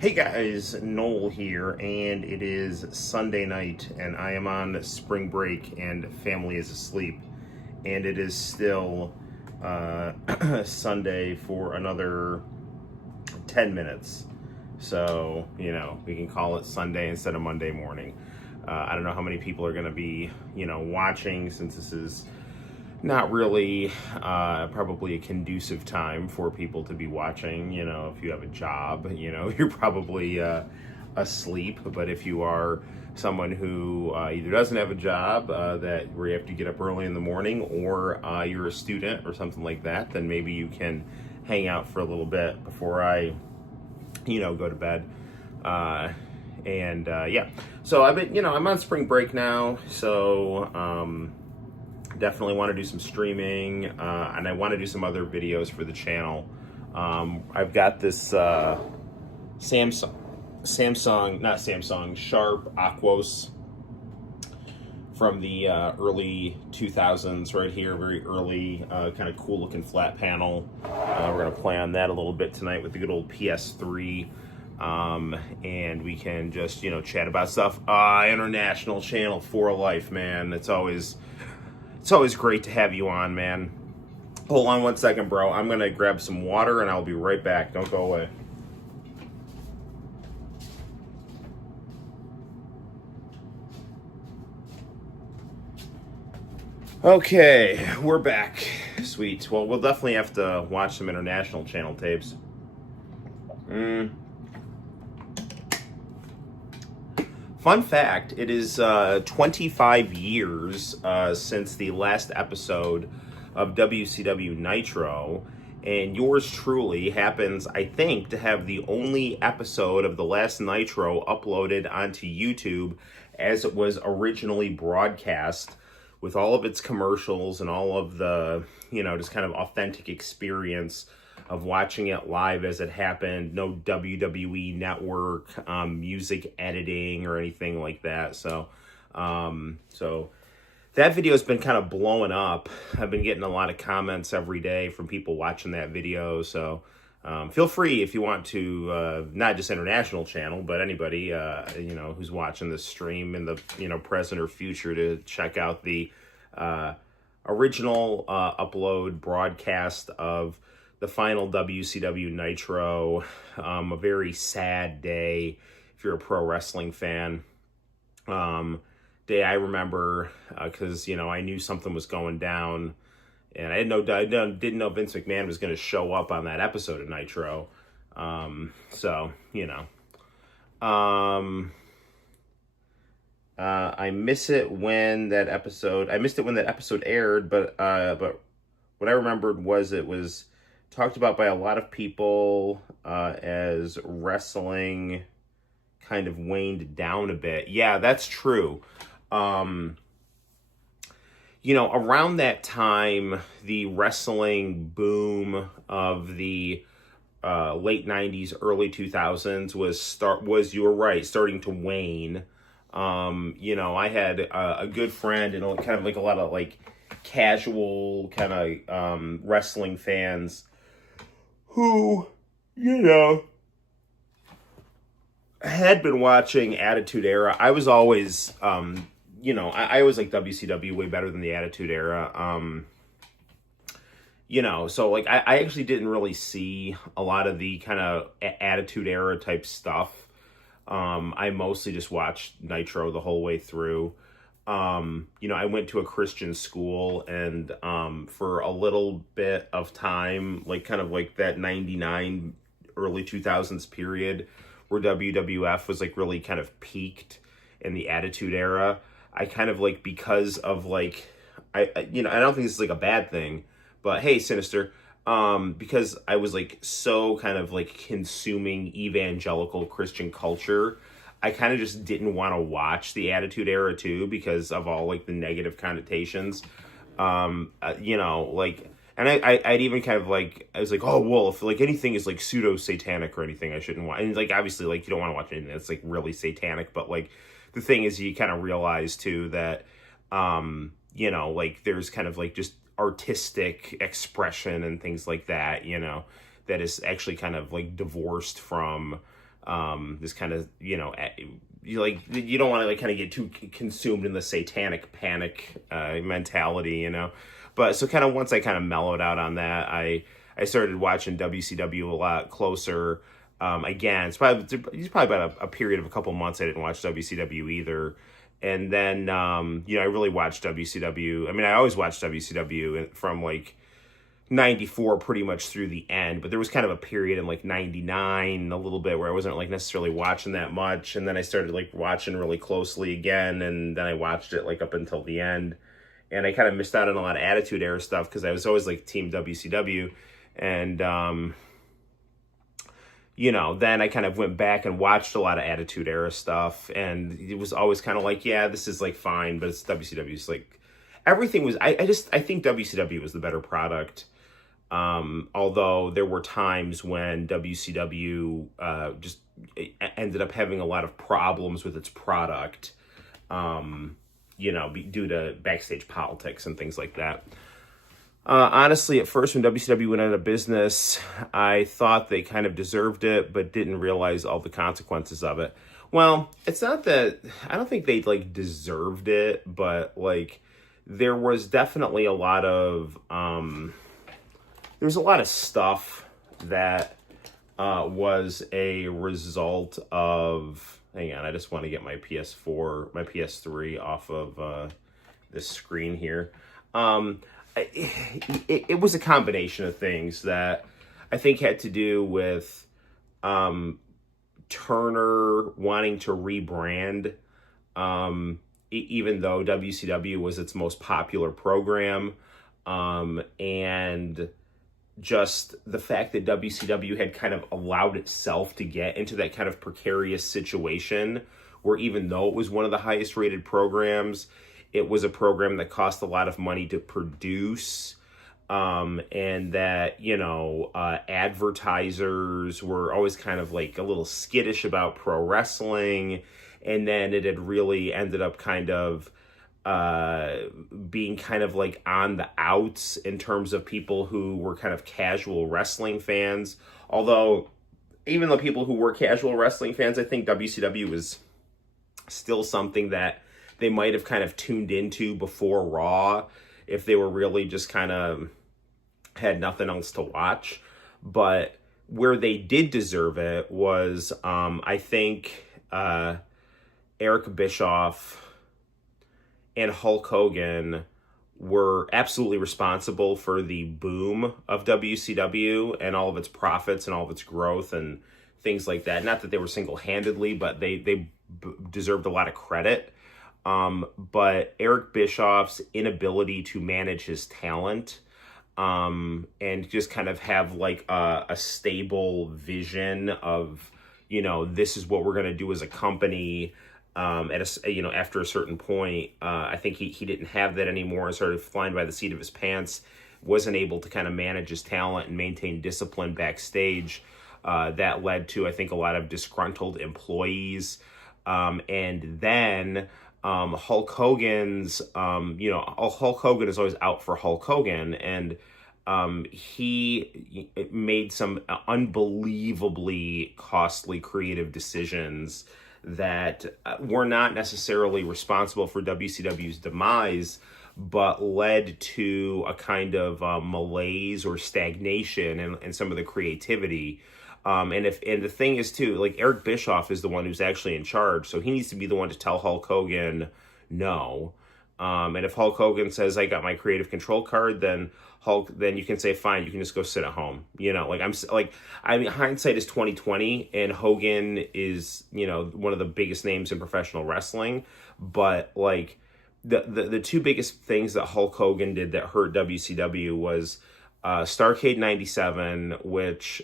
Hey guys, Noel here, and it is Sunday night, and I am on spring break, and family is asleep, and it is still Sunday for another 10 minutes. So, we can call it Sunday instead of Monday morning. I don't know how many people are going to be, watching, since this is not really probably a conducive time for people to be watching. If you have a job, you're probably asleep. But if you are someone who either doesn't have a job where you have to get up early in the morning, or you're a student or something like that, then maybe you can hang out for a little bit before I go to bed. Yeah, so I've been, I'm on spring break now, so definitely want to do some streaming, and I want to do some other videos for the channel. I've got this Sharp Aquos from the early 2000s right here, very early, kind of cool looking flat panel. We're going to play on that a little bit tonight with the good old PS3. And we can just, chat about stuff. International channel for life, man. It's always great to have you on, man. Hold on one second, bro. I'm going to grab some water and I'll be right back. Don't go away. Okay, we're back. Sweet. Well, we'll definitely have to watch some international channel tapes. Fun fact, it is 25 years since the last episode of wCw Nitro, and yours truly happens, I think, to have the only episode of the last Nitro uploaded onto YouTube as it was originally broadcast, with all of its commercials and all of the, just kind of authentic experience of watching it live as it happened. No WWE Network, music editing or anything like that. So that video has been kind of blowing up. I've been getting a lot of comments every day from people watching that video. So feel free, if you want to, not just international channel, but anybody, who's watching this stream in the, present or future, to check out the original upload broadcast of the final wCw Nitro. A very sad day if you're a pro wrestling fan. Day I remember because I knew something was going down, and I didn't know Vince McMahon was going to show up on that episode of Nitro. I missed it when that episode aired, but what I remembered was it was talked about by a lot of people as wrestling kind of waned down a bit. Yeah, that's true. Around that time, the wrestling boom of the late 90s, early 2000s was, you were right, starting to wane. I had a good friend and kind of like a lot of like casual kind of wrestling fans who, had been watching Attitude Era. I was always, I always liked WCW way better than the Attitude Era. So like I actually didn't really see a lot of the kind of Attitude Era type stuff. I mostly just watched Nitro the whole way through. I went to a Christian school, and for a little bit of time, like kind of like that 99, early 2000s period where WWF was like really kind of peaked in the Attitude Era, I kind of like, because of like, I don't think this is like a bad thing, but hey, Sinister, because I was like so kind of like consuming evangelical Christian culture, I kind of just didn't want to watch the Attitude Era too, because of all like the negative connotations. And I'd even kind of like, I was like, oh, well, if like anything is like pseudo satanic or anything, I shouldn't watch. And like, obviously, like, you don't want to watch anything that's like really satanic, but like the thing is, you kind of realize too that, like there's kind of like just artistic expression and things like that, that is actually kind of like divorced from This kind of, you don't want to like kind of get too consumed in the satanic panic mentality, But so kind of once I kind of mellowed out on that, I started watching WCW a lot closer. Again, it's probably about a period of a couple months I didn't watch WCW either. And then, I really watched WCW. I mean, I always watched WCW from like 94 pretty much through the end, but there was kind of a period in like 99 a little bit where I wasn't like necessarily watching that much. And then I started like watching really closely again. And then I watched it like up until the end. And I kind of missed out on a lot of Attitude Era stuff because I was always like Team WCW. And, then I kind of went back and watched a lot of Attitude Era stuff. And it was always kind of like, yeah, this is like fine, but it's WCW's like everything was, I think WCW was the better product. Although there were times when WCW just ended up having a lot of problems with its product, due to backstage politics and things like that. Honestly, at first when WCW went out of business, I thought they kind of deserved it, but didn't realize all the consequences of it. Well, it's not that, I don't think they like deserved it, but like there was definitely a lot of, there's a lot of stuff that was a result of, hang on, I just want to get my PS3 off of this screen here. It was a combination of things that I think had to do with Turner wanting to rebrand, even though WCW was its most popular program, and just the fact that WCW had kind of allowed itself to get into that kind of precarious situation where even though it was one of the highest rated programs, it was a program that cost a lot of money to produce, and that, advertisers were always kind of like a little skittish about pro wrestling. And then it had really ended up kind of being kind of like on the outs in terms of people who were kind of casual wrestling fans. Although, even though people who were casual wrestling fans, I think WCW was still something that they might have kind of tuned into before Raw if they were really just kind of had nothing else to watch. But where they did deserve it was, I think, Eric Bischoff and Hulk Hogan were absolutely responsible for the boom of WCW and all of its profits and all of its growth and things like that. Not that they were single-handedly, but they deserved a lot of credit. But Eric Bischoff's inability to manage his talent, and just kind of have like a stable vision of, this is what we're going to do as a company. After a certain point, I think he didn't have that anymore and started flying by the seat of his pants, wasn't able to kind of manage his talent and maintain discipline backstage. That led to, I think, a lot of disgruntled employees. And then Hulk Hogan's, Hulk Hogan is always out for Hulk Hogan. And he made some unbelievably costly creative decisions that were not necessarily responsible for WCW's demise, but led to a kind of malaise or stagnation in some of the creativity. And the thing is too, like Eric Bischoff is the one who's actually in charge, so he needs to be the one to tell Hulk Hogan no. And if Hulk Hogan says, I got my creative control card, then you can say, fine, you can just go sit at home. Hindsight is 2020, and Hogan is, one of the biggest names in professional wrestling. But like the two biggest things that Hulk Hogan did that hurt WCW was Starrcade 97, which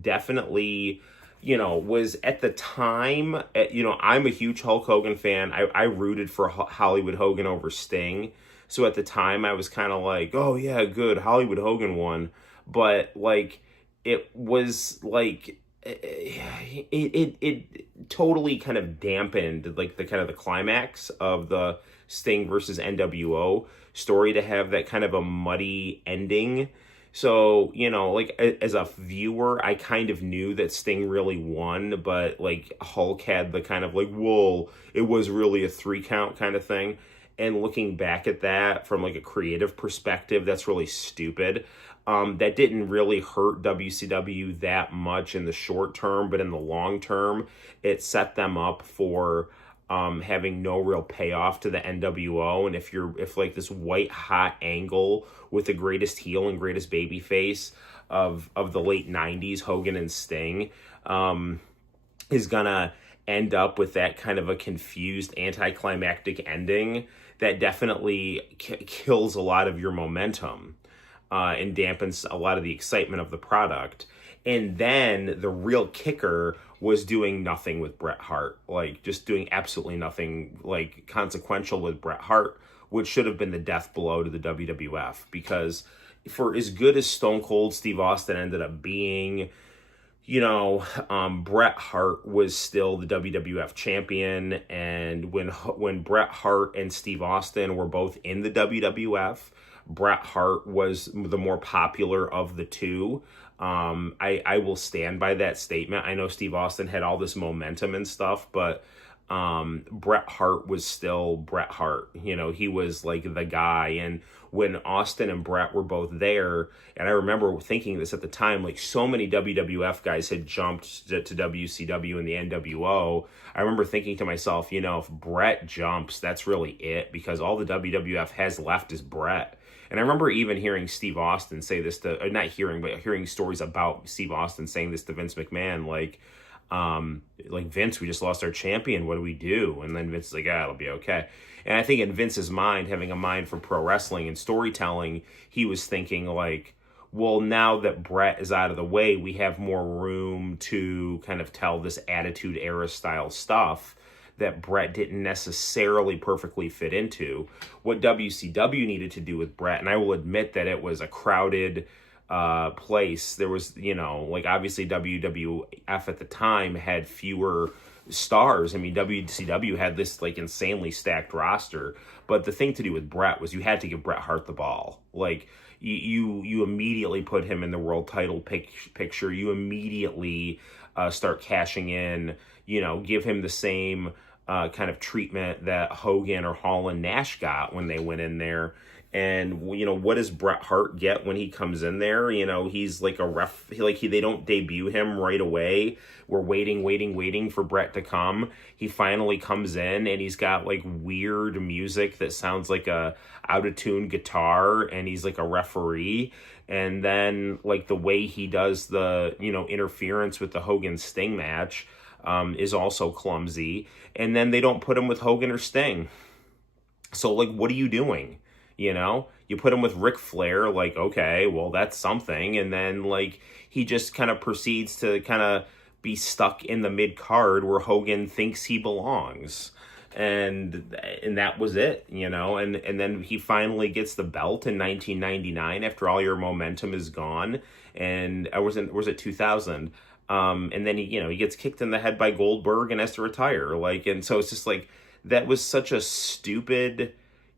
definitely, was at the time, I'm a huge Hulk Hogan fan. I rooted for Hollywood Hogan over Sting. So at the time I was kind of like, oh yeah, good, Hollywood Hogan won. But like, it was like, it totally kind of dampened like the kind of the climax of the Sting versus NWO story to have that kind of a muddy ending. So, you know, like as a viewer, I kind of knew that Sting really won, but like Hulk had the kind of like, whoa, it was really a 3 count kind of thing. And looking back at that from like a creative perspective, that's really stupid. That didn't really hurt WCW that much in the short term, but in the long term, it set them up for having no real payoff to the NWO. And if like this white hot angle with the greatest heel and greatest baby face of the late 90s, Hogan and Sting, is gonna end up with that kind of a confused anticlimactic ending, that definitely kills a lot of your momentum and dampens a lot of the excitement of the product. And then the real kicker was doing nothing with Bret Hart, like just doing absolutely nothing like consequential with Bret Hart, which should have been the death blow to the WWF. Because for as good as Stone Cold Steve Austin ended up being, you know, Bret Hart was still the WWF champion. And when Bret Hart and Steve Austin were both in the WWF, Bret Hart was the more popular of the two. I will stand by that statement. I know Steve Austin had all this momentum and stuff, but Bret Hart was still Bret Hart. You know, he was like the guy. And when Austin and Bret were both there, and I remember thinking this at the time, like so many WWF guys had jumped to WCW and the NWO. I remember thinking to myself, you know, if Bret jumps, that's really it, because all the WWF has left is Bret. And I remember even hearing Steve Austin say this to, not hearing, but hearing stories about Steve Austin saying this to Vince McMahon, like Vince, we just lost our champion. What do we do? And then Vince is like, it'll be okay. And I think in Vince's mind, having a mind for pro wrestling and storytelling, he was thinking like, well, now that Bret is out of the way, we have more room to kind of tell this Attitude Era style stuff that Bret didn't necessarily perfectly fit into. What WCW needed to do with Bret, and I will admit that it was a crowded place. There was, you know, like obviously WWF at the time had fewer stars. I mean, WCW had this like insanely stacked roster, but the thing to do with Bret was you had to give Bret Hart the ball. Like you immediately put him in the world title picture. You immediately start cashing in, you know, give him the same kind of treatment that Hogan or Hall and Nash got when they went in there. And, you know, what does Bret Hart get when he comes in there? You know, he's like a ref, they don't debut him right away. We're waiting for Bret to come. He finally comes in and he's got like weird music that sounds like a out-of-tune guitar, and he's like a referee. And then like the way he does the, you know, interference with the Hogan Sting match is also clumsy. And then they don't put him with Hogan or Sting. So like, what are you doing? You know, you put him with Ric Flair, like, okay, well, that's something. And then, like, he just kind of proceeds to kind of be stuck in the mid-card where Hogan thinks he belongs. And that was it, you know. And then he finally gets the belt in 1999 after all your momentum is gone. And was it 2000? And then, he gets kicked in the head by Goldberg and has to retire. Like, and so it's just like, that was such a stupid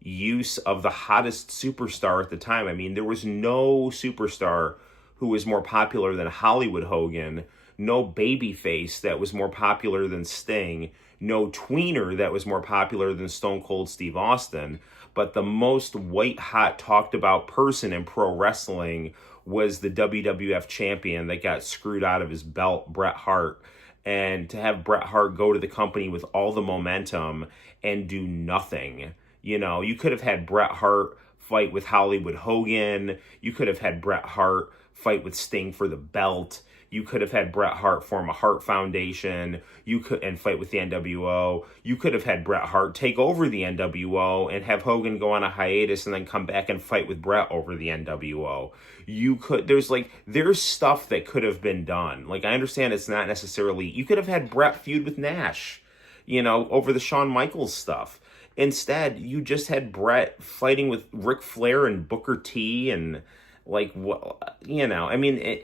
use of the hottest superstar at the time. I mean, there was no superstar who was more popular than Hollywood Hogan, no babyface that was more popular than Sting, no tweener that was more popular than Stone Cold Steve Austin, but the most white-hot talked about person in pro wrestling was the WWF champion that got screwed out of his belt, Bret Hart. And to have Bret Hart go to the company with all the momentum and do nothing. You know, you could have had Bret Hart fight with Hollywood Hogan. You could have had Bret Hart fight with Sting for the belt. You could have had Bret Hart form a Hart Foundation. And fight with the NWO. You could have had Bret Hart take over the NWO and have Hogan go on a hiatus and then come back and fight with Bret over the NWO. There's stuff that could have been done. Like, I understand it's not necessarily, you could have had Bret feud with Nash, you know, over the Shawn Michaels stuff. Instead, you just had Bret fighting with Ric Flair and Booker T, and like, what, you know, I mean,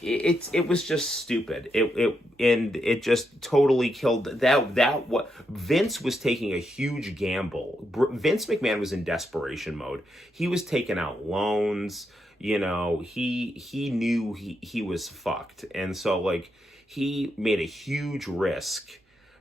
it was just stupid. It just totally killed that. What Vince was taking a huge gamble. Vince McMahon was in desperation mode. He was taking out loans. he knew he was fucked. And so, like, he made a huge risk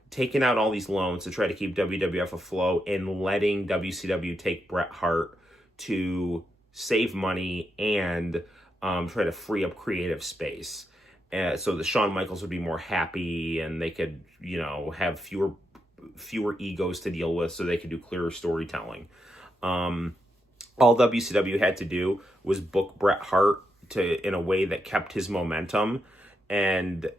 taking out all these loans to try to keep WWF afloat and letting WCW take Bret Hart to save money and try to free up creative space. So the Shawn Michaels would be more happy, and they could, have fewer egos to deal with, so they could do clearer storytelling. All WCW had to do was book Bret Hart in a way that kept his momentum. And,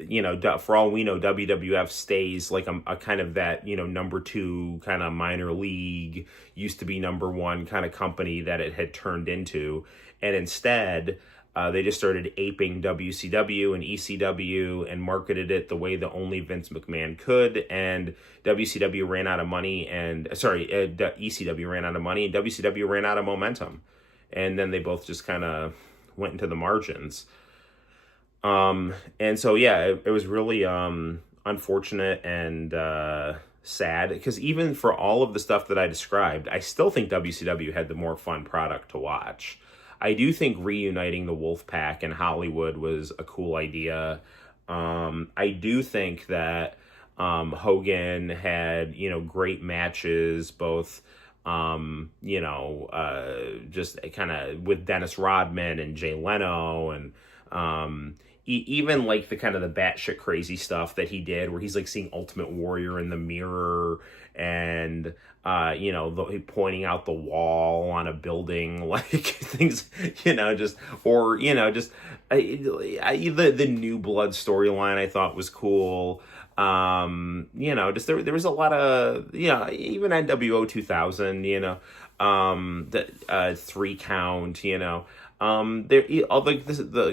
for all we know, WWF stays like a kind of that, number 2 kind of minor league, used to be number 1 kind of company that it had turned into. And instead, they just started aping WCW and ECW and marketed it the way that only Vince McMahon could. And ECW ran out of money, and WCW ran out of momentum. And then they both just kind of went into the margins. And so, yeah, it was really unfortunate and sad, because even for all of the stuff that I described, I still think WCW had the more fun product to watch. I do think reuniting the Wolfpack in Hollywood was a cool idea. I do think that Hogan had, great matches, both, just kind of with Dennis Rodman and Jay Leno, and even like the kind of the batshit crazy stuff that he did, where he's like seeing Ultimate Warrior in the mirror, and pointing out the wall on a building, like things, the New Blood storyline I thought was cool. There was a lot of, even NWO 2000, the 3 count, the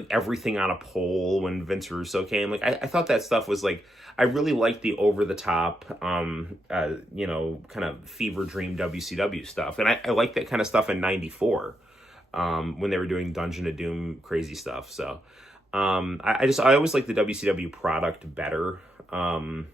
everything on a pole when Vince Russo came. Like, I thought that stuff was like, I really liked the over the top, kind of fever dream WCW stuff. And I liked that kind of stuff in 94, when they were doing Dungeon of Doom crazy stuff. So, I always liked the WCW product better. And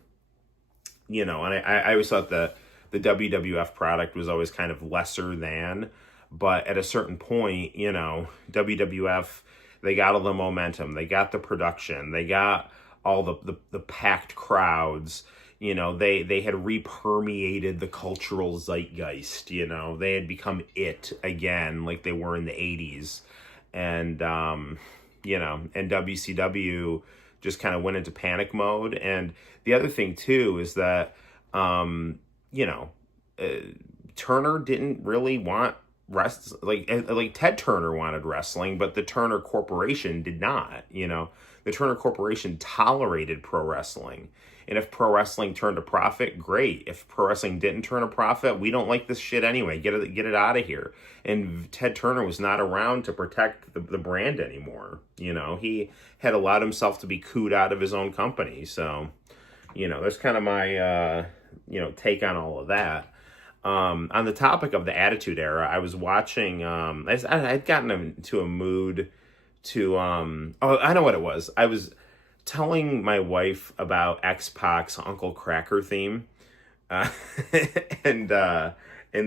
I always thought the WWF product was always kind of lesser than. But at a certain point, WWF, they got all the momentum, they got the production, they got all the packed crowds, they had re-permeated the cultural zeitgeist, they had become it again, like they were in the 80s. And, and WCW just kind of went into panic mode. And the other thing, too, is that, Turner didn't really want like Ted Turner wanted wrestling, but the Turner Corporation did not. The Turner Corporation tolerated pro wrestling, and if pro wrestling turned a profit, great. If pro wrestling didn't turn a profit, we don't like this shit anyway. Get it out of here. And Ted Turner was not around to protect the brand anymore. He had allowed himself to be cooed out of his own company. So, that's kind of my take on all of that. On the topic of the Attitude Era, I was watching, I'd gotten into a mood to, I know what it was. I was telling my wife about X-Pac's Uncle Kracker theme, and the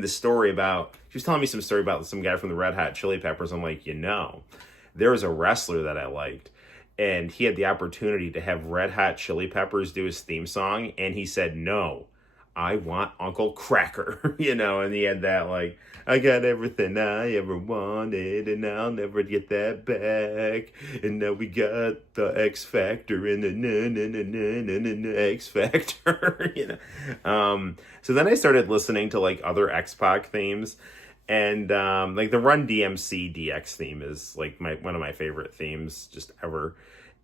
story about, she was telling me some story about some guy from the Red Hot Chili Peppers. I'm like, there was a wrestler that I liked, and he had the opportunity to have Red Hot Chili Peppers do his theme song, and he said, no, I want Uncle Kracker, and he had that, like, I got everything I ever wanted, and I'll never get that back, and now we got the X Factor and the X Factor, So then I started listening to, like, other X-Pac themes, and, like, the Run DMC DX theme is, like, one of my favorite themes just ever.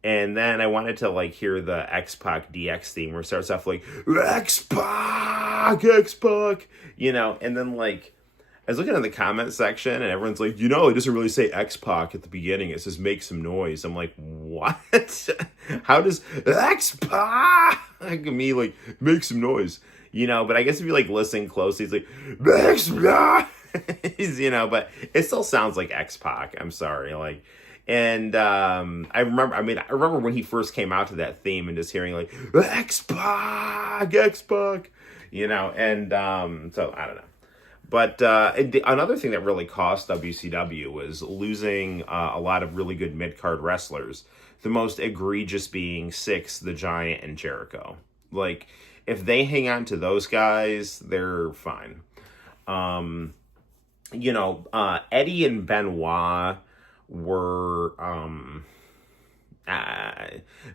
And then I wanted to, like, hear the X-Pac DX theme, where it starts off like, X-Pac, and then, like, I was looking at the comment section, and everyone's like, it doesn't really say X-Pac at the beginning. It says make some noise. I'm like, what? How does X-Pac me, like, make some noise? But I guess if you, like, listen closely, it's like, X-Pac, but it still sounds like X-Pac. I'm sorry, like. And I remember when he first came out to that theme and just hearing, like, X-Pac, and so I don't know. But another thing that really cost WCW was losing a lot of really good mid-card wrestlers. The most egregious being Syxx, The Giant, and Jericho. Like, if they hang on to those guys, they're fine. Eddie and Benoit were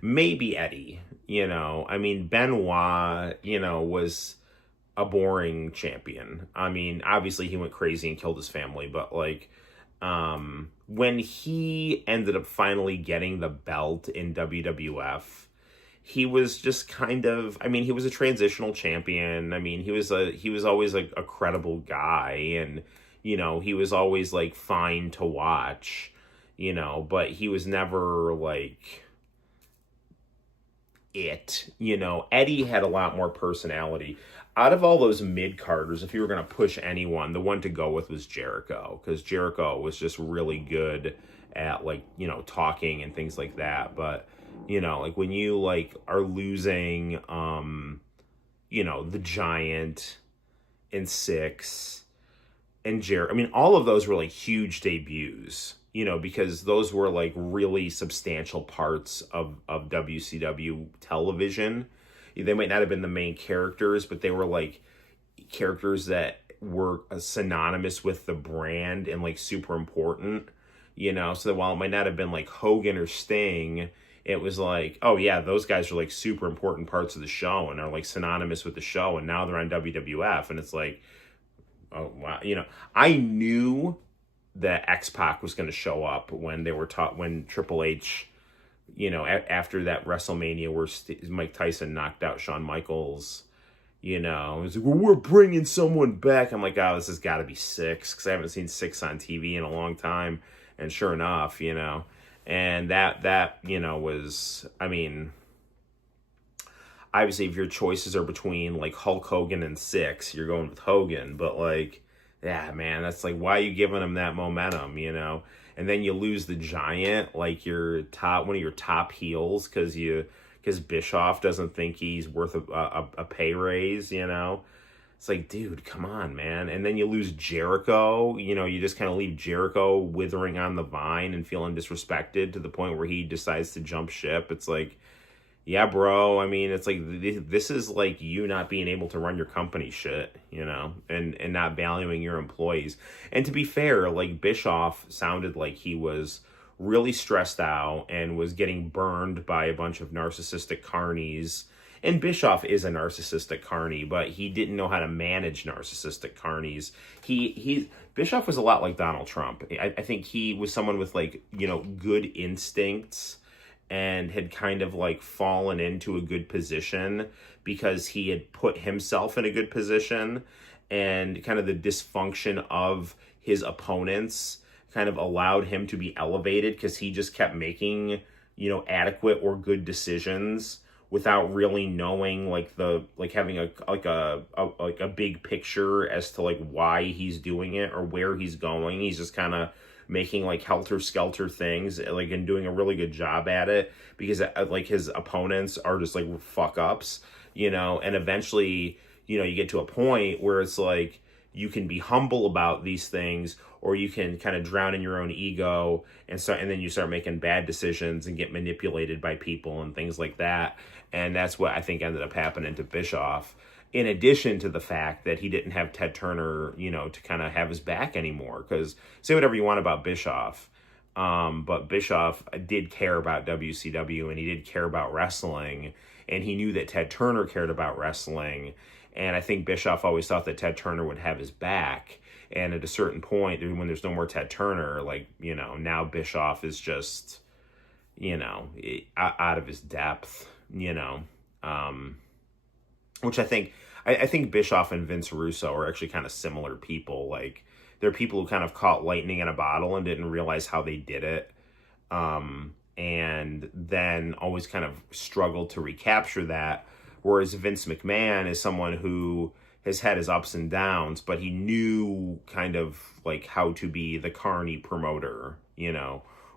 maybe Eddie. I mean, Benoit, was a boring champion. I mean, obviously he went crazy and killed his family, but like, when he ended up finally getting the belt in WWF, he was just kind of, I mean, he was a transitional champion. I mean, he was always like a credible guy, and he was always like fine to watch, but he was never like it. Eddie had a lot more personality. Out of all those mid-carders, if you were going to push anyone, the one to go with was Jericho, because Jericho was just really good at, like, talking and things like that. But, like, when you, like, are losing, the Giant and Syxx and Jericho, I mean, all of those were, like, huge debuts, because those were, like, really substantial parts of WCW television. They might not have been the main characters, but they were like characters that were synonymous with the brand and like super important, so that while it might not have been like Hogan or Sting, it was like, oh yeah, those guys are like super important parts of the show and are like synonymous with the show, and now they're on WWF, and it's like, oh wow. I knew that X-Pac was going to show up when they were when Triple H, after that WrestleMania where Mike Tyson knocked out Shawn Michaels, it was like, well, we're bringing someone back. I'm like, oh, this has got to be Syxx, because I haven't seen Syxx on TV in a long time. And sure enough, and that was, I mean, obviously if your choices are between like Hulk Hogan and Syxx, you're going with Hogan. But like, yeah, man, that's like, why are you giving him that momentum, And then you lose the Giant, like one of your top heels, because Bischoff doesn't think he's worth a pay raise, It's like, dude, come on, man. And then you lose Jericho, you just kind of leave Jericho withering on the vine and feeling disrespected to the point where he decides to jump ship. It's like, yeah, bro. I mean, it's like, this is like you not being able to run your company shit, and not valuing your employees. And to be fair, like, Bischoff sounded like he was really stressed out and was getting burned by a bunch of narcissistic carnies. And Bischoff is a narcissistic carny, but he didn't know how to manage narcissistic carnies. Bischoff was a lot like Donald Trump. I think he was someone with like, good instincts, and had kind of like fallen into a good position because he had put himself in a good position, and kind of the dysfunction of his opponents kind of allowed him to be elevated, because he just kept making, adequate or good decisions without really knowing having a big picture as to like why he's doing it or where he's going. He's just kind of making like helter-skelter things, like, and doing a really good job at it, because like his opponents are just like fuck-ups, and eventually, you get to a point where it's like, you can be humble about these things, or you can kind of drown in your own ego, and then you start making bad decisions and get manipulated by people and things like that. And that's what I think ended up happening to Bischoff, in addition to the fact that he didn't have Ted Turner, to kind of have his back anymore. Because say whatever you want about Bischoff, but Bischoff did care about WCW, and he did care about wrestling, and he knew that Ted Turner cared about wrestling. And I think Bischoff always thought that Ted Turner would have his back. And at a certain point, when there's no more Ted Turner, like, now Bischoff is just, out of his depth, which I think Bischoff and Vince Russo are actually kind of similar people. Like, they're people who kind of caught lightning in a bottle and didn't realize how they did it. And then always kind of struggled to recapture that. Whereas Vince McMahon is someone who has had his ups and downs, but he knew kind of like how to be the carny promoter,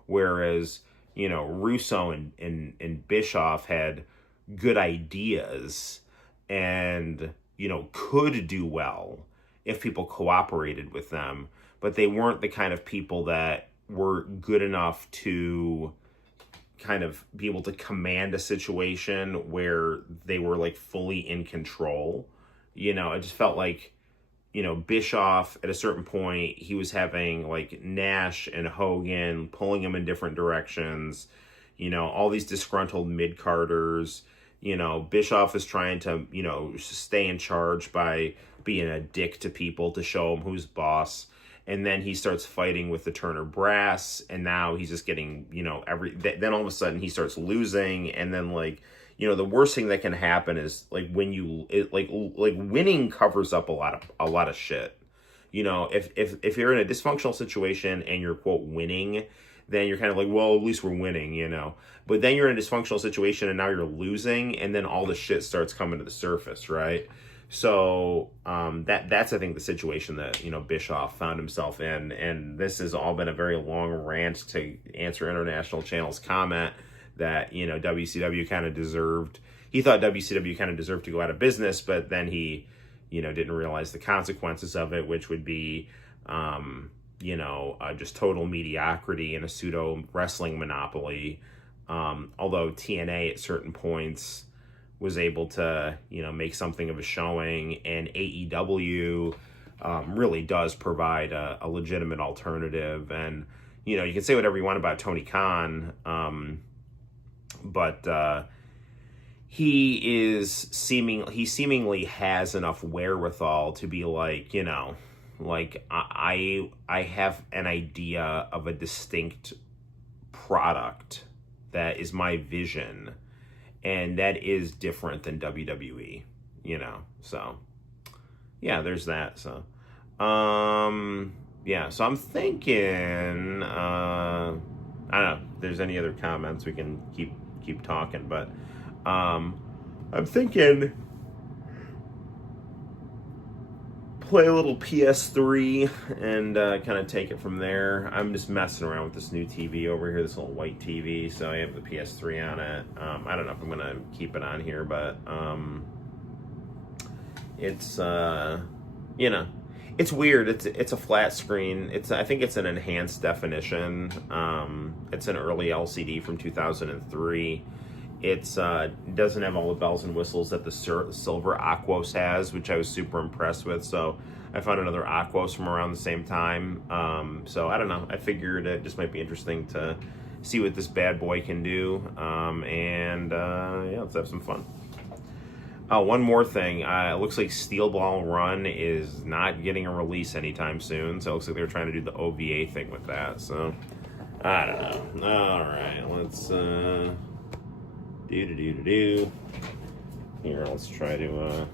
whereas, Russo and Bischoff had good ideas and, could do well if people cooperated with them, but they weren't the kind of people that were good enough to kind of be able to command a situation where they were like fully in control. You know, it just felt like, you know, Bischoff at a certain point, he was having like Nash and Hogan pulling him in different directions, you know, all these disgruntled mid-carders. You know, Bischoff is trying to, you know, stay in charge by being a dick to people to show them who's boss. And then he starts fighting with the Turner Brass, and now he's just getting, you know, then all of a sudden he starts losing, and then, like, you know, the worst thing that can happen is like when like winning covers up a lot of shit. You know, if you're in a dysfunctional situation and you're, quote, winning, then you're kind of like, well, at least we're winning, you know. But then you're in a dysfunctional situation and now you're losing, and then all the shit starts coming to the surface, right? So that's I think the situation that, you know, Bischoff found himself in, and this has all been a very long rant to answer International Channel's comment that, you know, WCW kind of deserved. He thought WCW kind of deserved to go out of business, but then he, you know, didn't realize the consequences of it, which would be, you know, just total mediocrity and a pseudo wrestling monopoly. Although TNA at certain points was able to, you know, make something of a showing, and AEW really does provide a legitimate alternative. And, you know, you can say whatever you want about Tony Khan, but he seemingly has enough wherewithal to be like, you know, like I have an idea of a distinct product that is my vision, and that is different than WWE, you know. So yeah, there's that. So yeah, so I'm thinking, I don't know if there's any other comments. We can keep talking, but I'm thinking play a little PS3 and kind of take it from there. I'm just messing around with this new TV over here, this little white TV, so I have the PS3 on it. I don't know if I'm gonna keep it on here, but it's you know, it's weird. It's a flat screen. I think it's an enhanced definition. It's an early LCD from 2003. It doesn't have all the bells and whistles that the silver Aquos has, which I was super impressed with. So I found another Aquos from around the same time. So I don't know. I figured it just might be interesting to see what this bad boy can do. Yeah, let's have some fun. One more thing. It looks like Steel Ball Run is not getting a release anytime soon. So it looks like they're trying to do the OVA thing with that. So I don't know. All right, let's Here, let's try to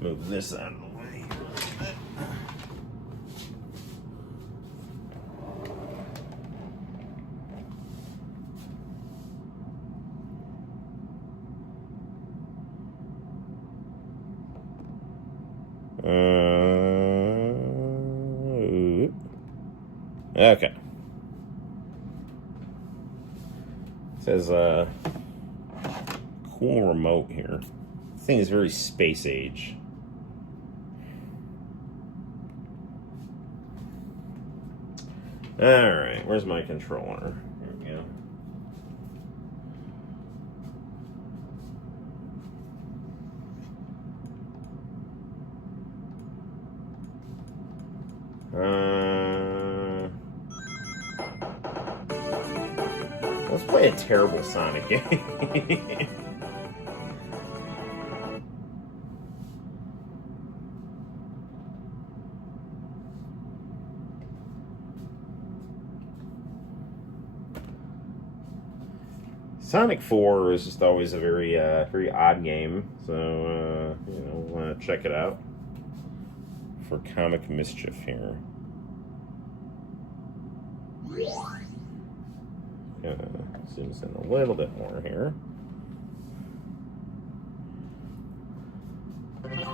move this out of the way. Okay. It says, cool remote here. This thing is very space age. Alright, where's my controller? Here we go. Let's play a terrible Sonic game. Sonic 4 is just always a very odd game, so you know, check it out for comic mischief here. Zooms in a little bit more here. Hang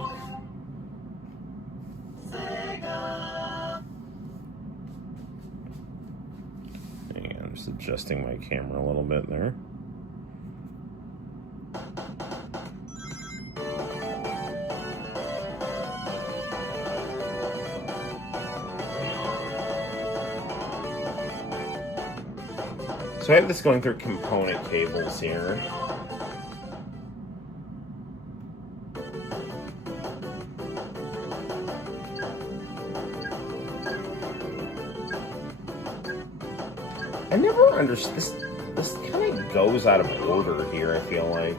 on, I'm just adjusting my camera a little bit there. So I have this going through component cables here. I never understood this kind of goes out of order here, I feel like.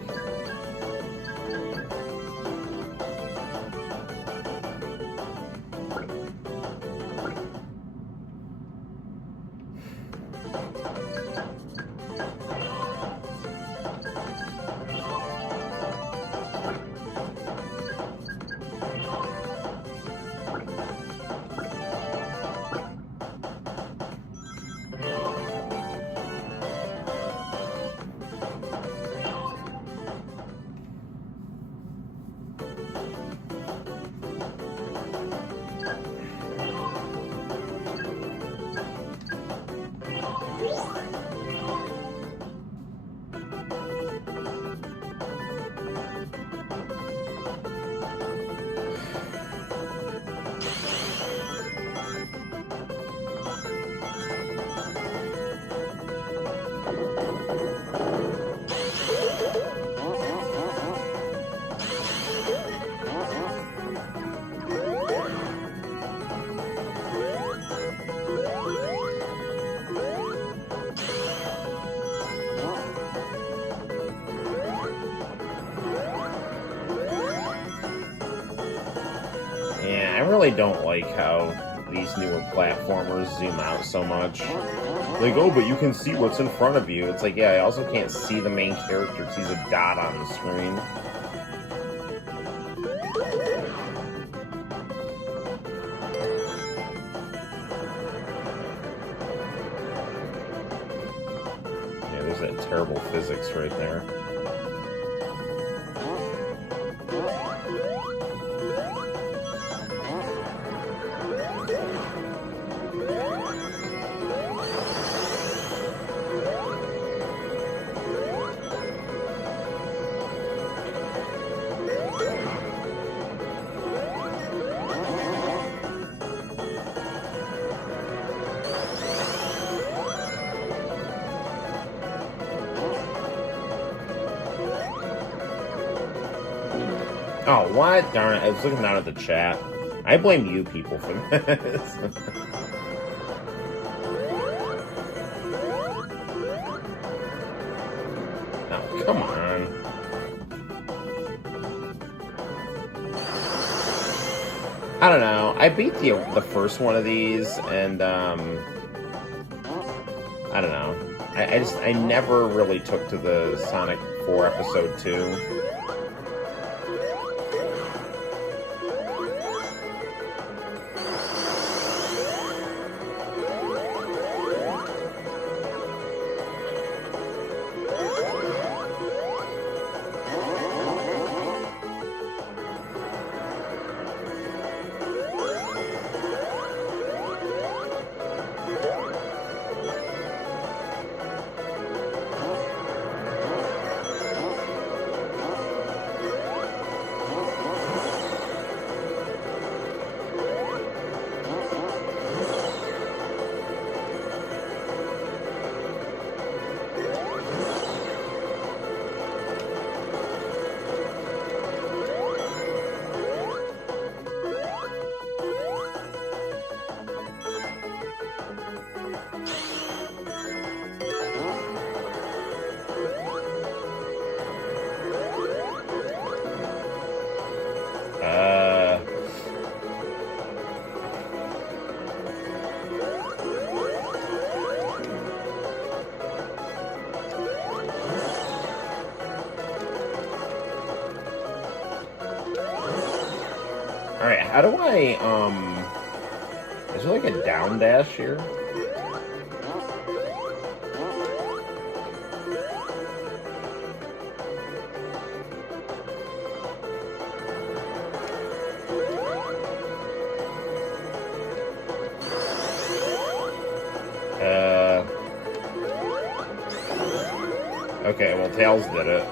I really don't like how these newer platformers zoom out so much. Like, oh, but you can see what's in front of you. It's like, yeah, I also can't see the main character because he's a dot on the screen. Yeah, there's that terrible physics right there. Oh, what? Darn it. I was looking down at the chat. I blame you people for this. Oh, come on. I don't know. I beat the first one of these, and, I don't know. I never really took to the Sonic 4 Episode 2. Alright, how do I, is there like a down dash here? Okay, well, Tails did it.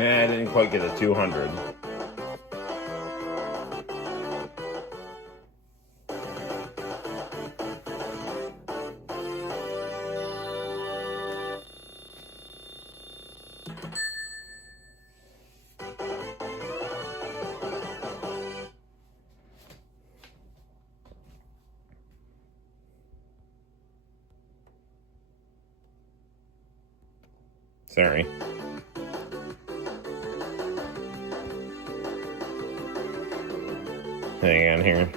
I didn't quite get a 200. Sorry. Hang on here.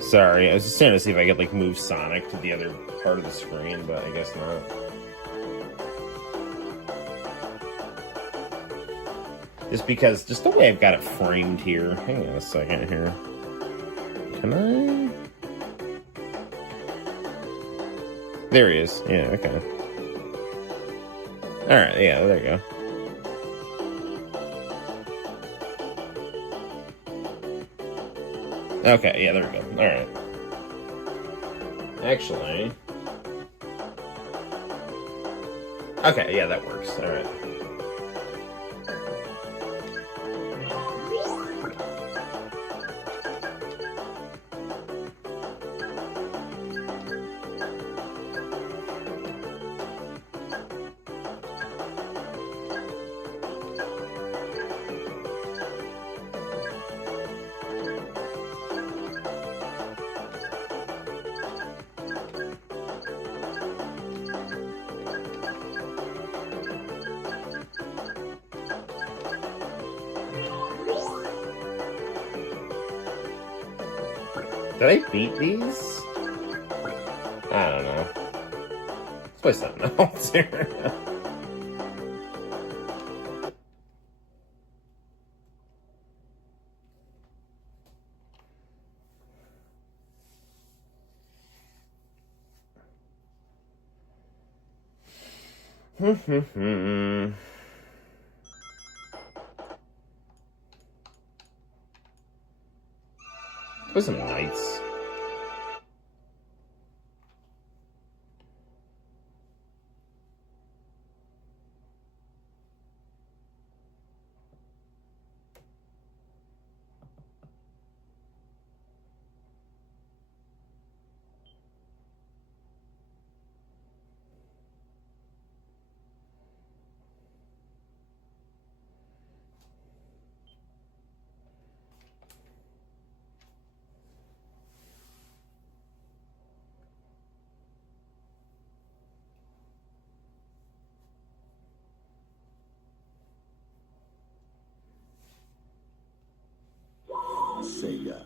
Sorry, I was just trying to see if I could, like, move Sonic to the other part of the screen, but I guess not. Just because, just the way I've got it framed here. Hang on a second here. Can I? There he is. Yeah, okay. Alright, yeah, there you go. Okay, yeah, there we go. Alright. Actually... Okay, yeah, that works. Alright. Did I beat these? I don't know. Let's play something else here. Play some Knights. Sega.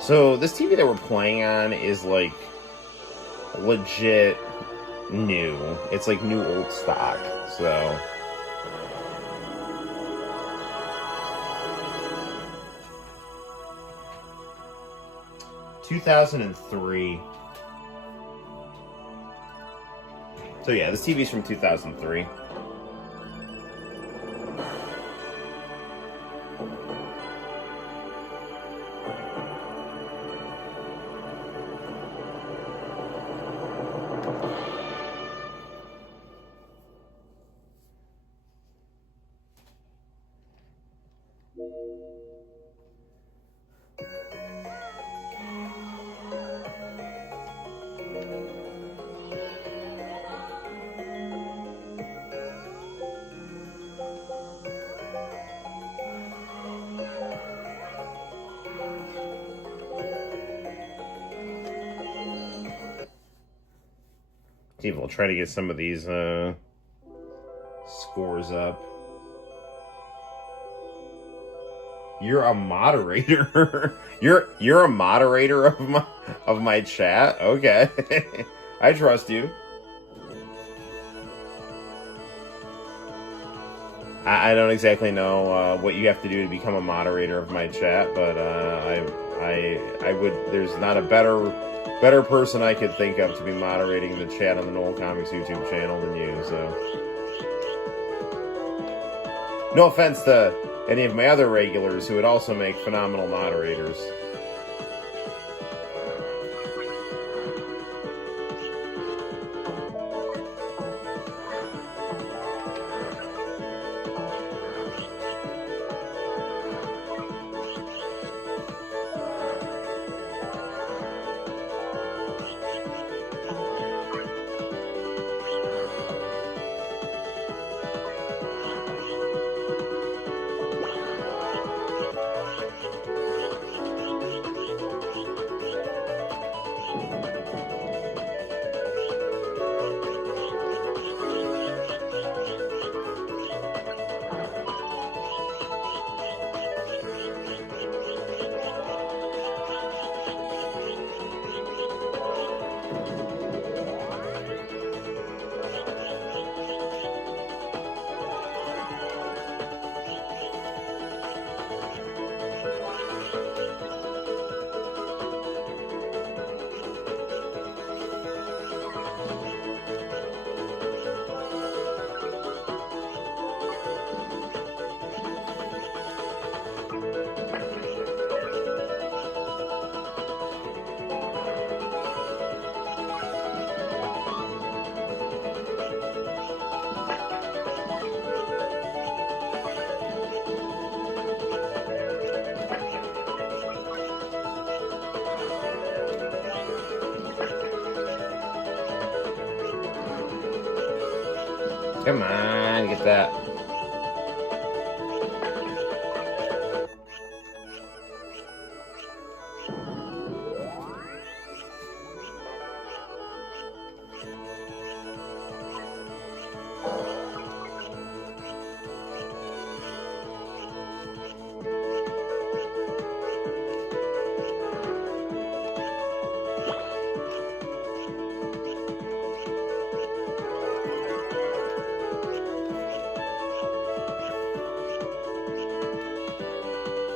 So this TV that we're playing on is like legit new. It's like new old stock. So 2003. So yeah, this TV's from 2003. See, we'll try to get some of these scores up. You're a moderator. you're a moderator of my chat. Okay, I trust you. I don't exactly know what you have to do to become a moderator of my chat, but I would. There's not a better person I could think of to be moderating the chat on the Noel ComiX YouTube channel than you. So, no offense to any of my other regulars who would also make phenomenal moderators. Come on, get that.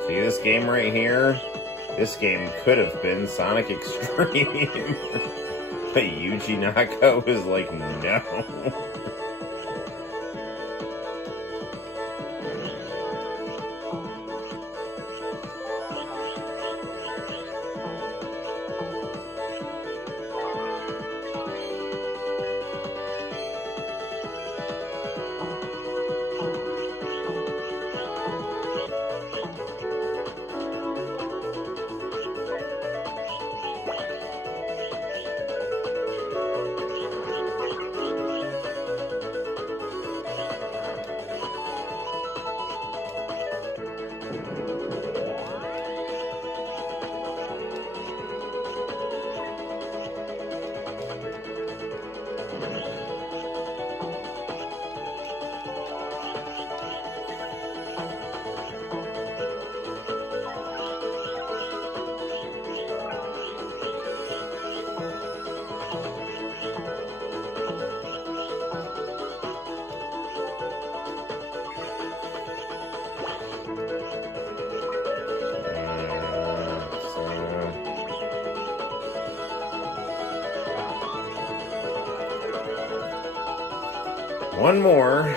See this game right here? This game could have been Sonic Extreme. But Yuji Naka was like, no. One more.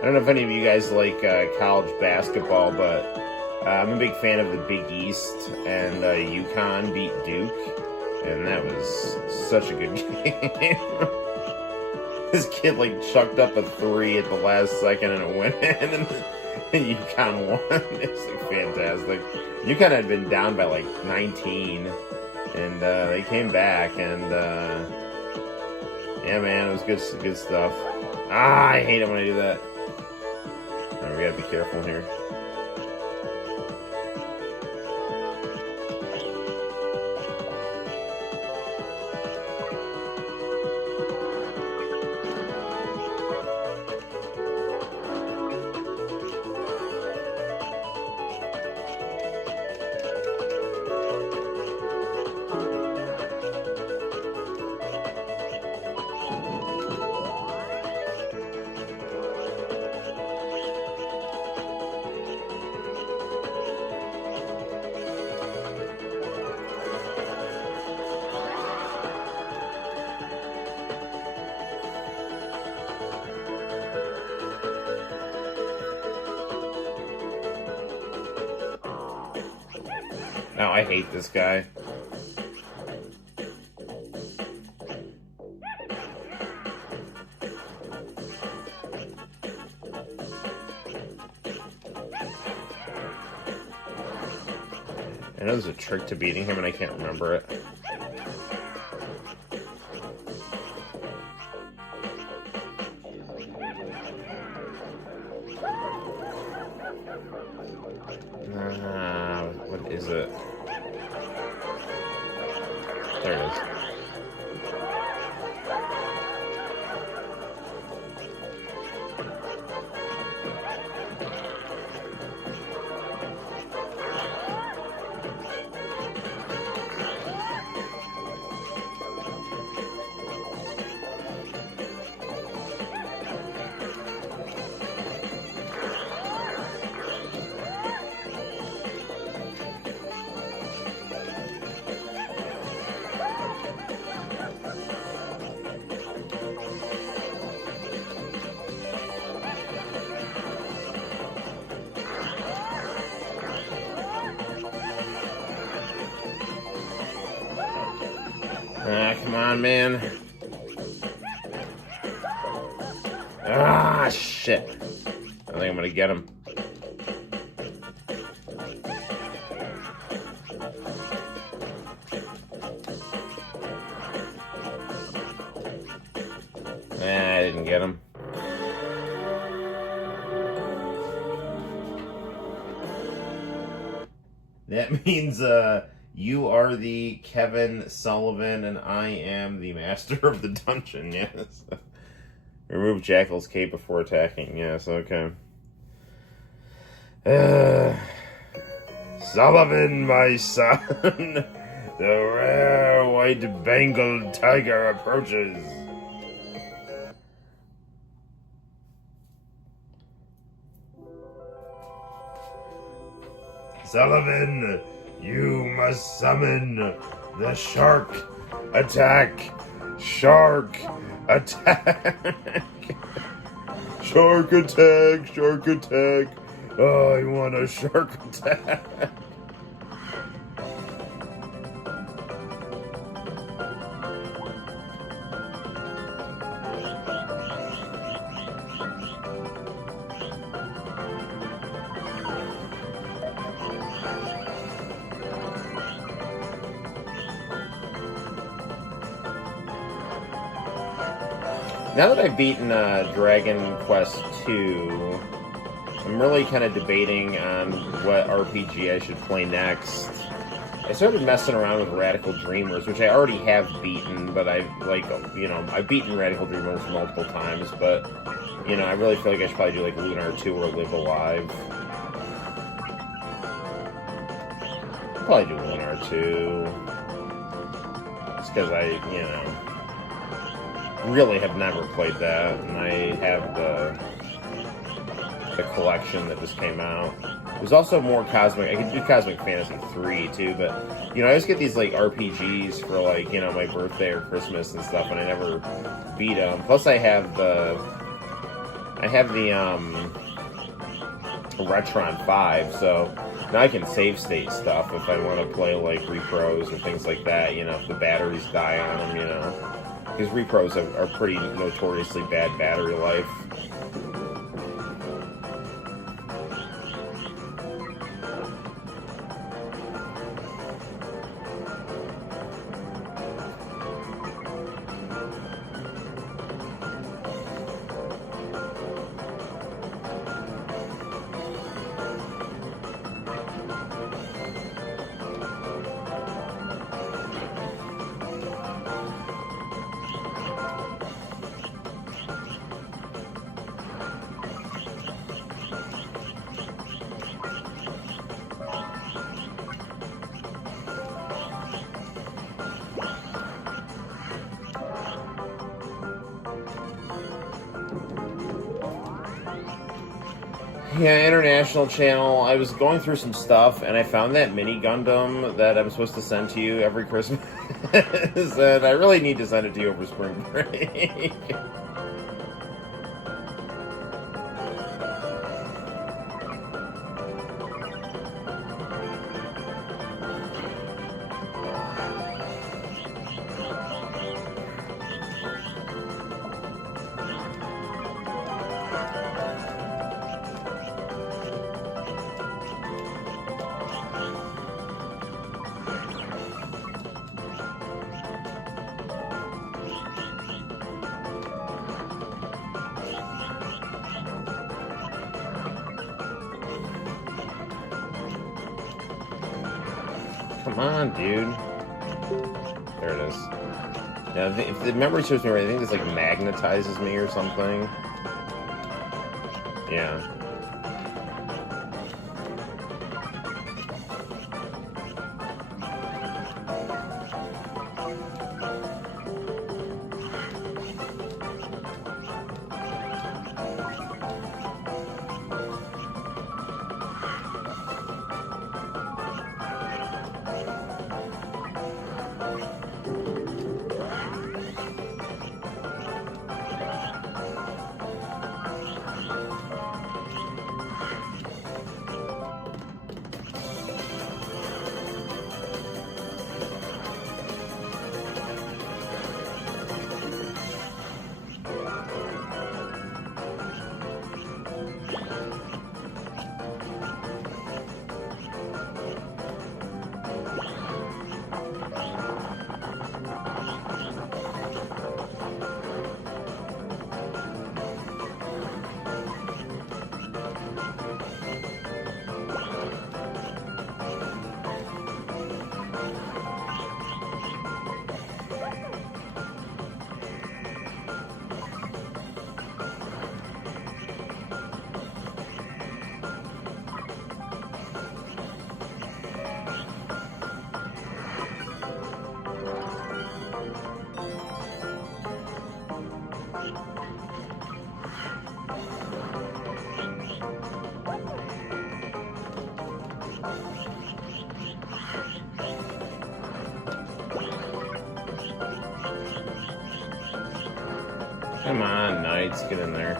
I don't know if any of you guys like college basketball, but I'm a big fan of the Big East, and UConn beat Duke, and that was such a good game. This kid like chucked up a 3 at the last second and it went in, and UConn won. It's like fantastic. UConn had been down by like 19, and they came back, and yeah, man, it was good stuff. I hate it when I do that. Alright, we gotta be careful here. Now I hate this guy. I know there's a trick to beating him and I can't remember it. What is it? There it is. Come on, man. Ah, shit. I think I'm gonna get him. I didn't get him. That means, you are the Kevin Sullivan, and I am the master of the dungeon, yes. Remove Jackal's cape before attacking, yes, okay. Sullivan, my son, the rare white Bengal tiger approaches. Sullivan, you must summon the shark attack. Shark attack. Shark attack. Shark attack. Oh, I want a shark attack. Now that I've beaten Dragon Quest II, I'm really kind of debating on what RPG I should play next. I started messing around with Radical Dreamers, which I already have beaten, but I've beaten Radical Dreamers multiple times, but, I really feel like I should probably do, Lunar 2 or Live Alive. I'll probably do Lunar 2. Just because I, really have never played that, and I have the collection that just came out. There's also more Cosmic. I could do Cosmic Fantasy 3 too, but I always get these RPGs for my birthday or Christmas and stuff, and I never beat them. Plus, I have the Retron 5, so now I can save state stuff if I want to play repros or things like that. If the batteries die on them, because repros are pretty notoriously bad battery life. Yeah, International Channel. I was going through some stuff, and I found that mini Gundam that I'm supposed to send to you every Christmas, and I really need to send it to you over spring break. come on, dude. There it is. Yeah, if the memory serves me right, I think this like magnetizes me or something. Yeah. Come on, Knights, get in there.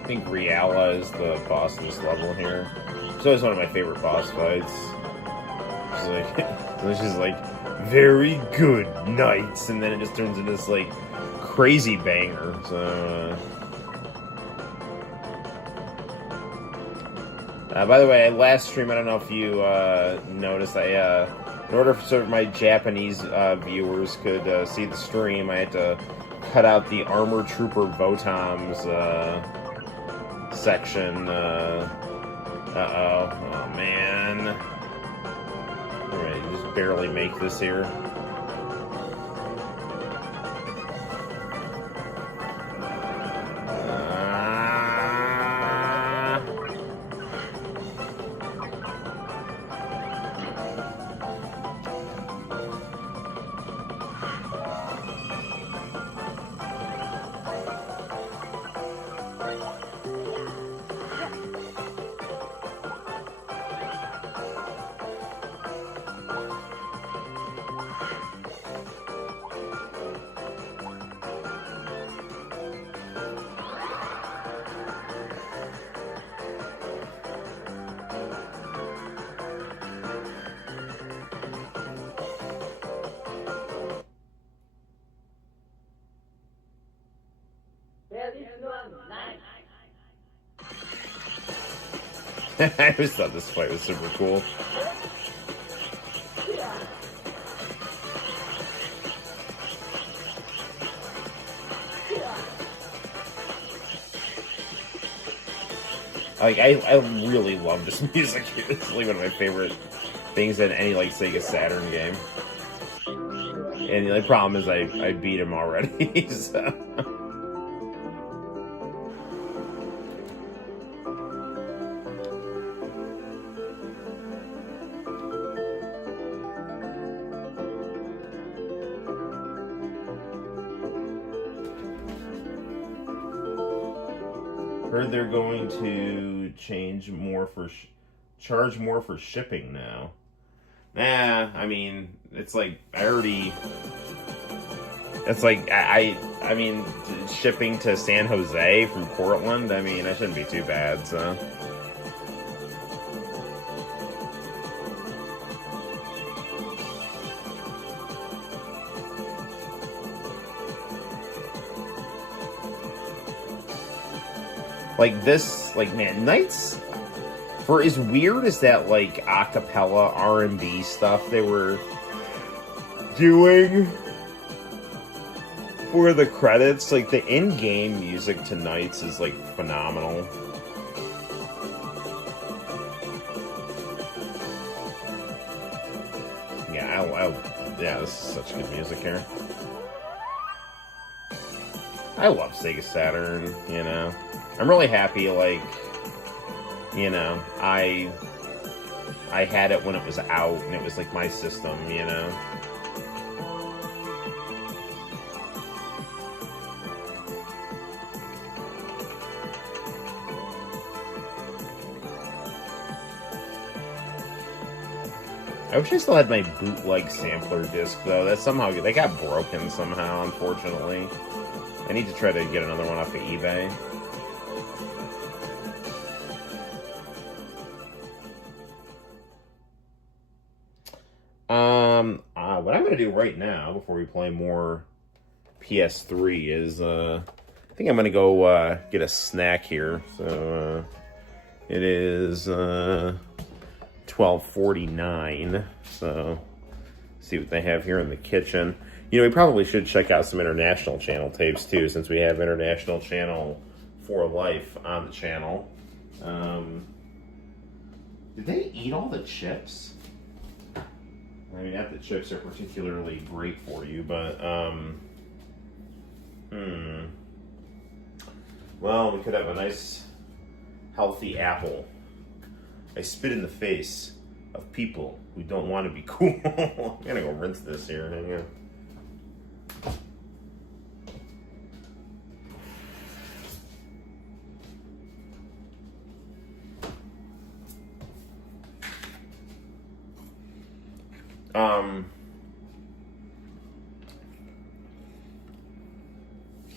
I think Riala is the boss of this level here. It's always one of my favorite boss fights. She's like, very good, Knights, and then it just turns into this like crazy banger. So, by the way, last stream, I don't know if you noticed, in order for my Japanese viewers could see the stream, I had to cut out the Armor Trooper Votoms section. Uh-oh. Oh, man. Alright, just barely make this here. I always thought this fight was super cool. Like, I really love this music. It's like one of my favorite things in any, like, Sega Saturn game. And the only problem is I beat him already, so... Heard they're going to change more for charge more for shipping now. Nah, I mean, it's like I already. It's like I mean, shipping to San Jose from Portland. I mean, that shouldn't be too bad. So. Like this, like, man, Knights, for as weird as that, like, acapella R&B stuff they were doing for the credits, like, the in-game music to Knights is, like, phenomenal. Yeah, this is such good music here. I love Sega Saturn, you know. I'm really happy, like, you know, I had it when it was out, and it was like my system, you know. I wish I still had my bootleg sampler disc, though. That somehow, they got broken somehow, unfortunately. I need to try to get another one off of eBay. What I'm going to do right now, before we play more PS3, is, I think I'm going to go get a snack here. So, it is 12:49, so see what they have here in the kitchen. You know, we probably should check out some International Channel tapes, too, since we have International Channel for Life on the channel. Did they eat all the chips? I mean, not that chips are particularly great for you, but, well, we could have a nice, healthy apple. I spit in the face of people who don't want to be cool. I'm gonna go rinse this here. Hang on.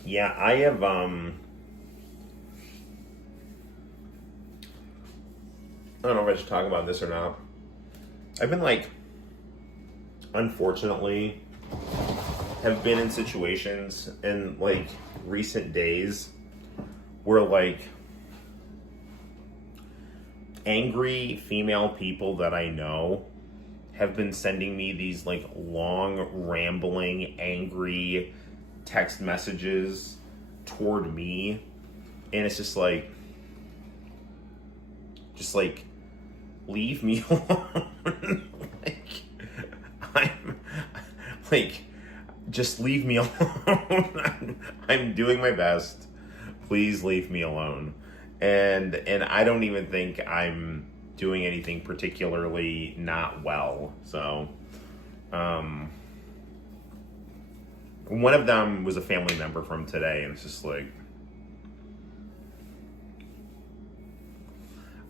Yeah, I have, I don't know if I should talk about this or not. I've been, like, unfortunately, have been in situations in, like, recent days where, like, angry female people that I know have been sending me these, like, long, rambling, angry text messages toward me. And it's just like, leave me alone. Just leave me alone. I'm doing my best. Please leave me alone. And I don't even think I'm doing anything particularly not well. So, one of them was a family member from today, and it's just like,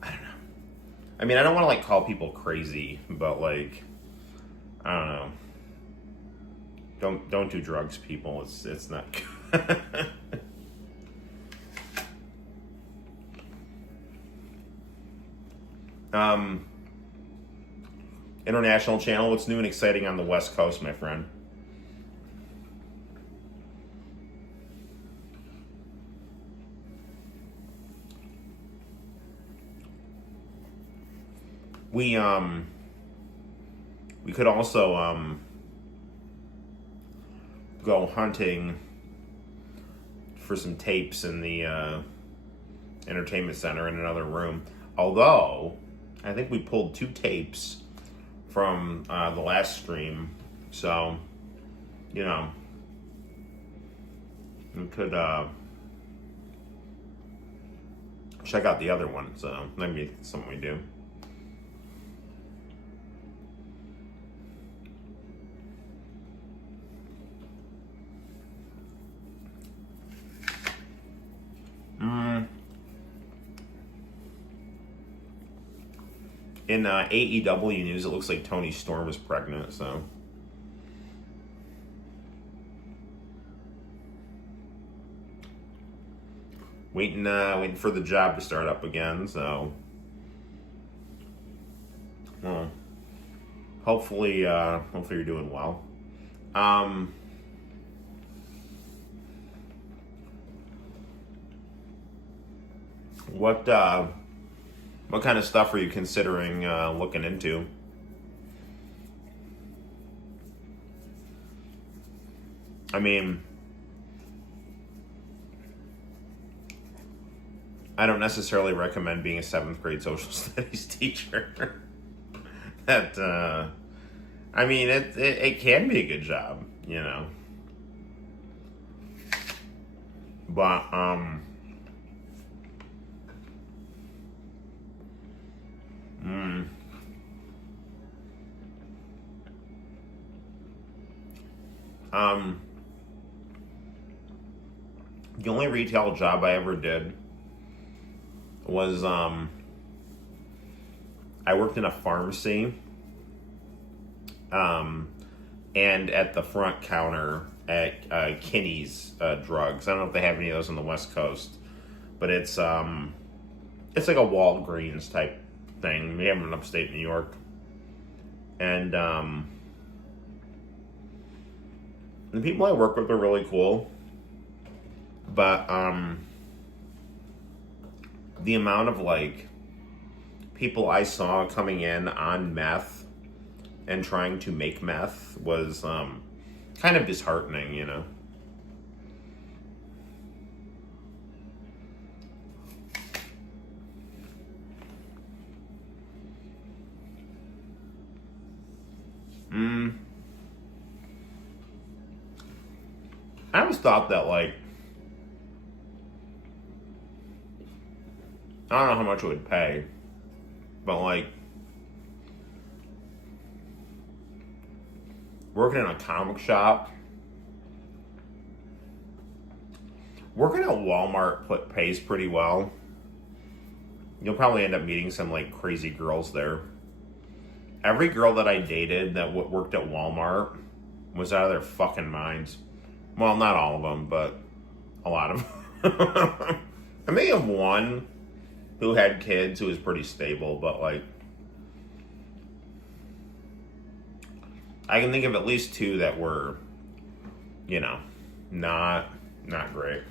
I don't know. I mean, I don't want to, like, call people crazy, but, like, I don't know. Don't do drugs, people. It's not good. International Channel, what's new and exciting on the West Coast, my friend? We could also go hunting for some tapes in the entertainment center in another room. Although I think we pulled 2 tapes from the last stream, so you know, we could check out the other one. So maybe it's something we do. In AEW news, it looks like Toni Storm is pregnant, so. Waiting for the job to start up again, so. Well, hopefully you're doing well. What kind of stuff are you considering looking into? I mean, I don't necessarily recommend being a 7th grade social studies teacher. I mean, it can be a good job, you know. But, mm, um, the only retail job I ever did was, I worked in a pharmacy, and at the front counter at Kinney's Drugs. I don't know if they have any of those on the West Coast, but it's like a Walgreens type thing. We have them in upstate New York, and the people I work with are really cool, but the amount of like people I saw coming in on meth and trying to make meth was kind of disheartening, you know. I always thought that, like, I don't know how much it would pay, but like working in a comic shop, working at Walmart pays pretty well. You'll probably end up meeting some like crazy girls there. Every girl that I dated that worked at Walmart was out of their fucking minds. Well, not all of them, but a lot of them. I may have one who had kids who was pretty stable, but like I can think of at least two that were, you know, not great.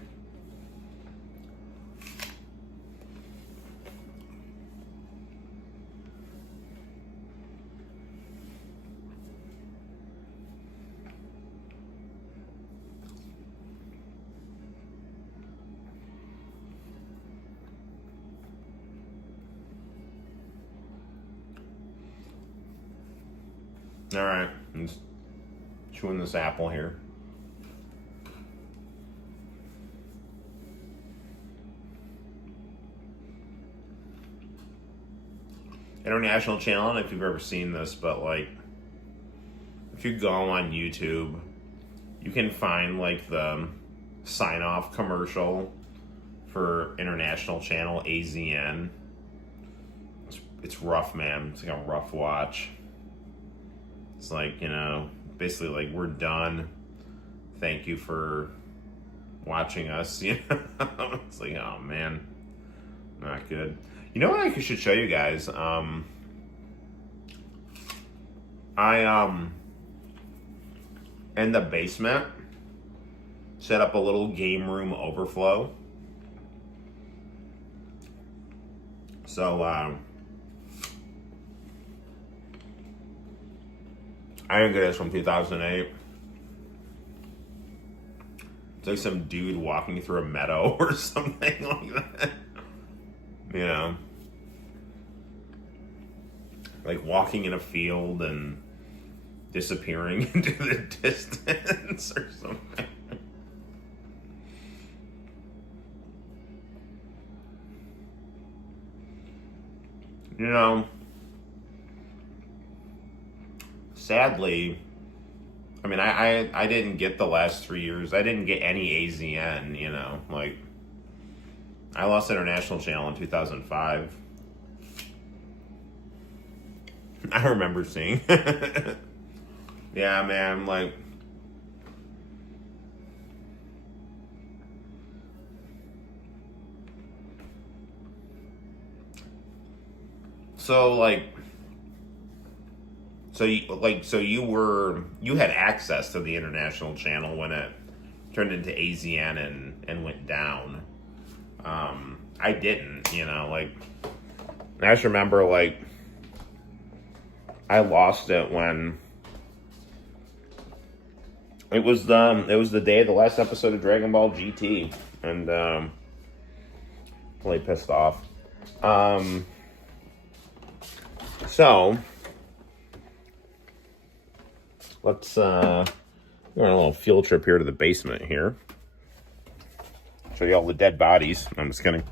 All right, I'm just chewing this apple here. International channel, I don't know if you've ever seen this, but like, if you go on YouTube, you can find like the sign-off commercial for international channel AZN. It's rough, man. It's like a rough watch. It's like, you know, basically like, we're done. Thank you for watching us. You know, it's like, oh man, not good. You know what I should show you guys? I in the basement set up a little game room overflow. So I think it is from 2008. It's like some dude walking through a meadow or something like that. You know, like walking in a field and disappearing into the distance or something. You know, sadly, I mean, I didn't get the last 3 years. I didn't get any AZN, you know, like, I lost International Channel in 2005. I remember seeing. Yeah, man, like, so like, so you had access to the International Channel when it turned into AZN and went down. I didn't, you know, like, I just remember, like, I lost it when it was the day of the last episode of Dragon Ball GT, and really pissed off. So let's go on a little field trip here to the basement here. Show you all the dead bodies. I'm just kidding.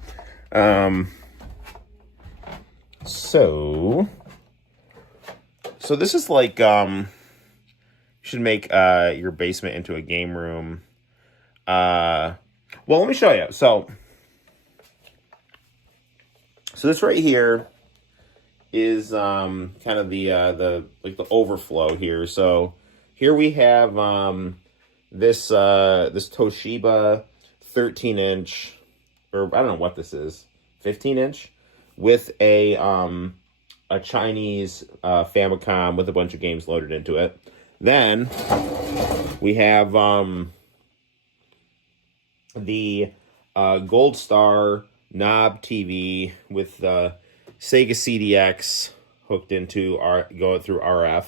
So this is like, you should make your basement into a game room. Well, let me show you. So this right here is kind of the overflow here. So here we have this Toshiba 13-inch, or I don't know what this is, 15-inch, with a Chinese Famicom with a bunch of games loaded into it. Then we have the Gold Star knob TV with the Sega CDX hooked into going through RF.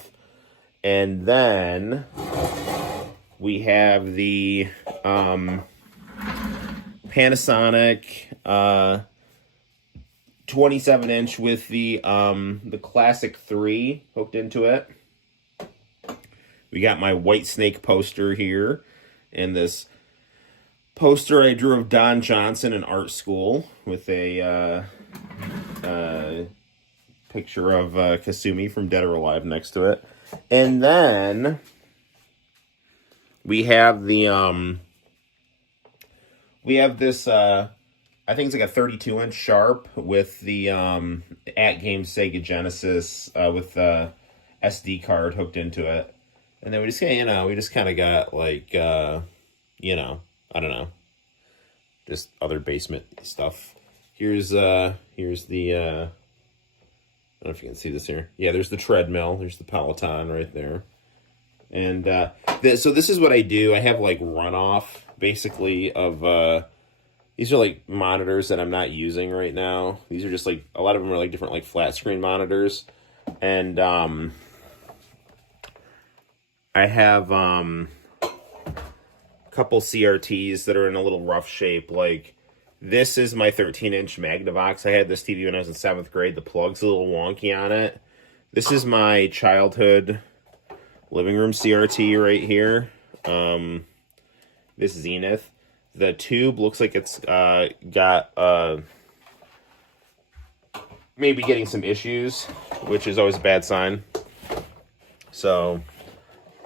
And then we have the Panasonic 27-inch with the Classic 3 hooked into it. We got my White Snake poster here, and this poster I drew of Don Johnson in art school with a picture of Kasumi from Dead or Alive next to it. And then we have the this I think it's like a 32-inch Sharp with the At Game Sega Genesis with the SD card hooked into it. And then we just kind of got like I don't know, just other basement stuff. Here's the I don't know if you can see this here. Yeah, there's the treadmill. There's the Peloton right there. And so this is what I do. I have like runoff, basically, of... these are like monitors that I'm not using right now. These are just like... A lot of them are like different like flat screen monitors. And I have a couple CRTs that are in a little rough shape. Like... This is my 13-inch Magnavox. I had this TV when I was in 7th grade. The plug's a little wonky on it. This is my childhood living room CRT right here. This Zenith. The tube looks like it's got maybe getting some issues, which is always a bad sign. So,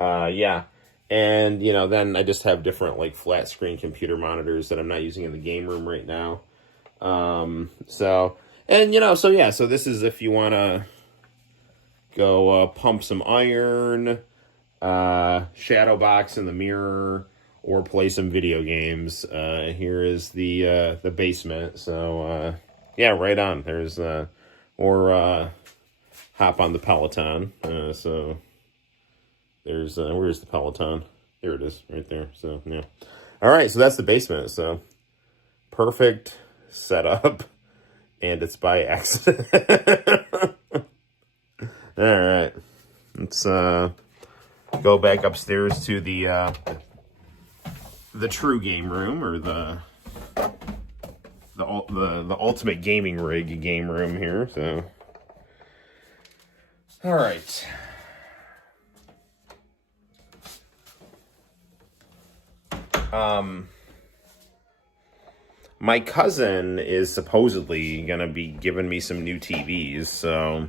yeah. And, then I just have different, like, flat screen computer monitors that I'm not using in the game room right now. So this is if you want to go pump some iron, shadow box in the mirror, or play some video games. Here is the basement. So, yeah, right on. There's, or hop on the Peloton. So... There's, where's the Peloton? There it is, right there. So, yeah. All right, so that's the basement. So, perfect setup. And it's by accident. All right. Let's go back upstairs to the true game room, or the ultimate gaming rig game room here. So, all right. My cousin is supposedly gonna be giving me some new TVs, so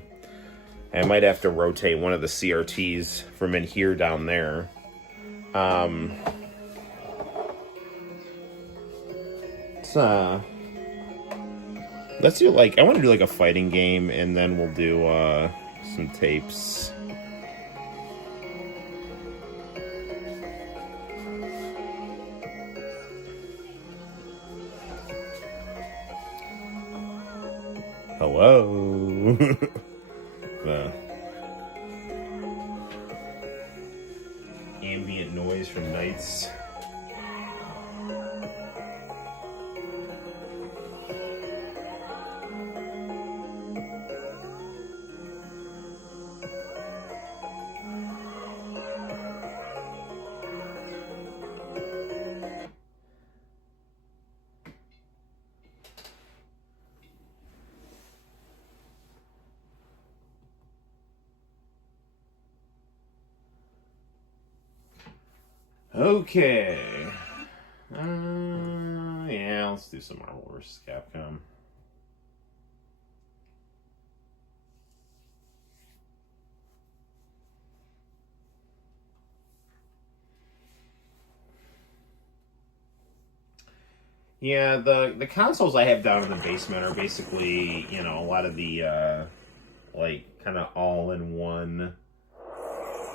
I might have to rotate one of the CRTs from in here down there. Let's do I want to do a fighting game, and then we'll do some tapes. Hello. The ambient noise from nights. Okay. Yeah, let's do some Marvel vs. Capcom. Yeah, the consoles I have down in the basement are basically, you know, a lot of the like kind of all-in-one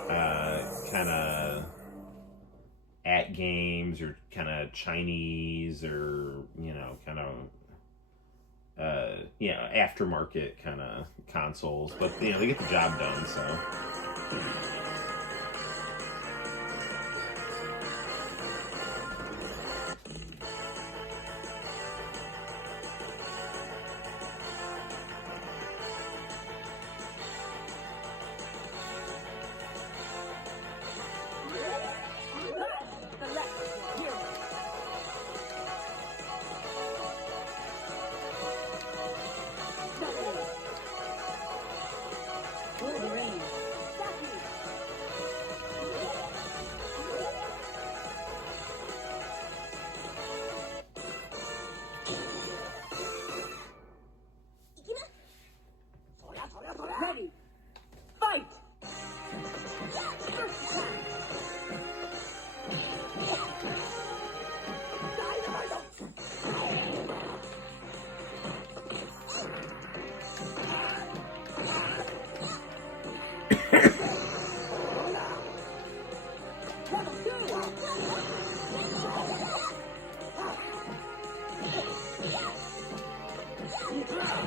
kind of at games or kind of Chinese or, you know, kind of yeah, aftermarket kind of consoles, but you know, they get the job done, so. Ready, fight!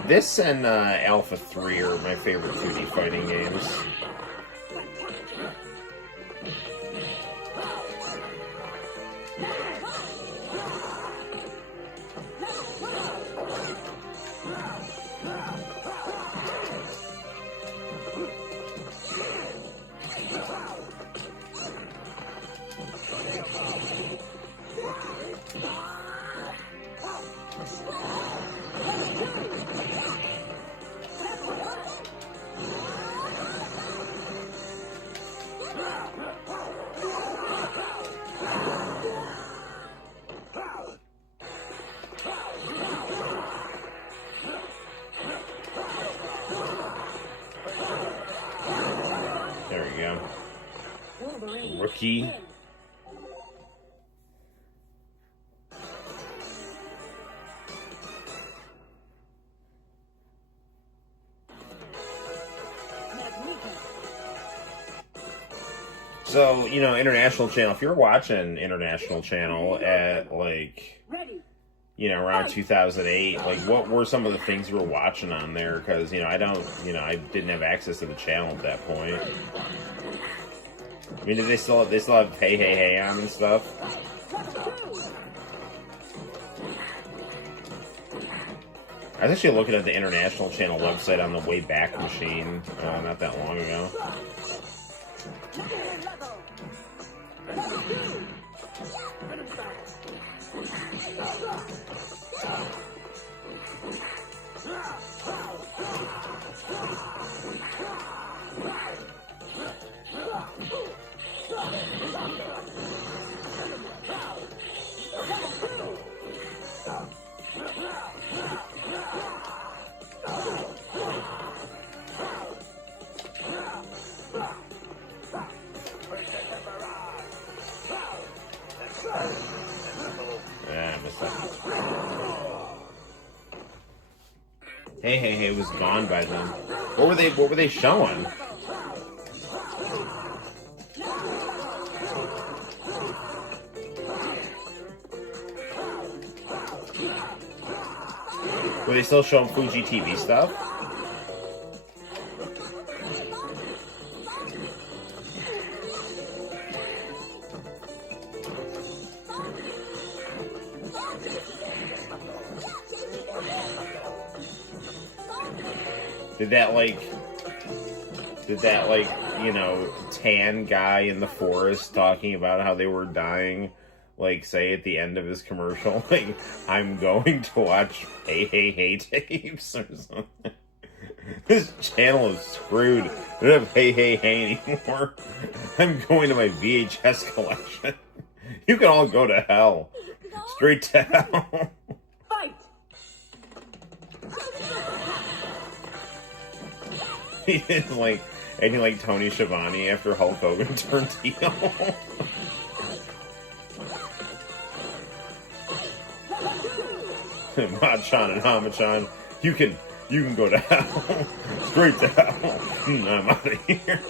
This and Alpha 3 are my favorite 2D fighting games. There we go. Rookie. So, you know, International Channel, if you're watching International Channel at, like, you know, around 2008, like, what were some of the things you were watching on there? Because, you know, I didn't have access to the channel at that point. I mean, did they still have Hey Hey Hey on and stuff? I was actually looking at the International Channel website on the Wayback Machine not that long ago. Hey Hey Hey was gone by then. What were they showing? Were they still showing Fuji TV stuff? Did that like, you know, tan guy in the forest talking about how they were dying, like, say at the end of his commercial, like, I'm going to watch Hey Hey Hey tapes or something? This channel is screwed. I don't have Hey Hey Hey anymore. I'm going to my VHS collection. You can all go to hell. Straight to hell. Fight! He is like acting like Tony Schiavone after Hulk Hogan turned heel. Machan and Hamachan, you can go to hell. Straight to hell. I'm out of here.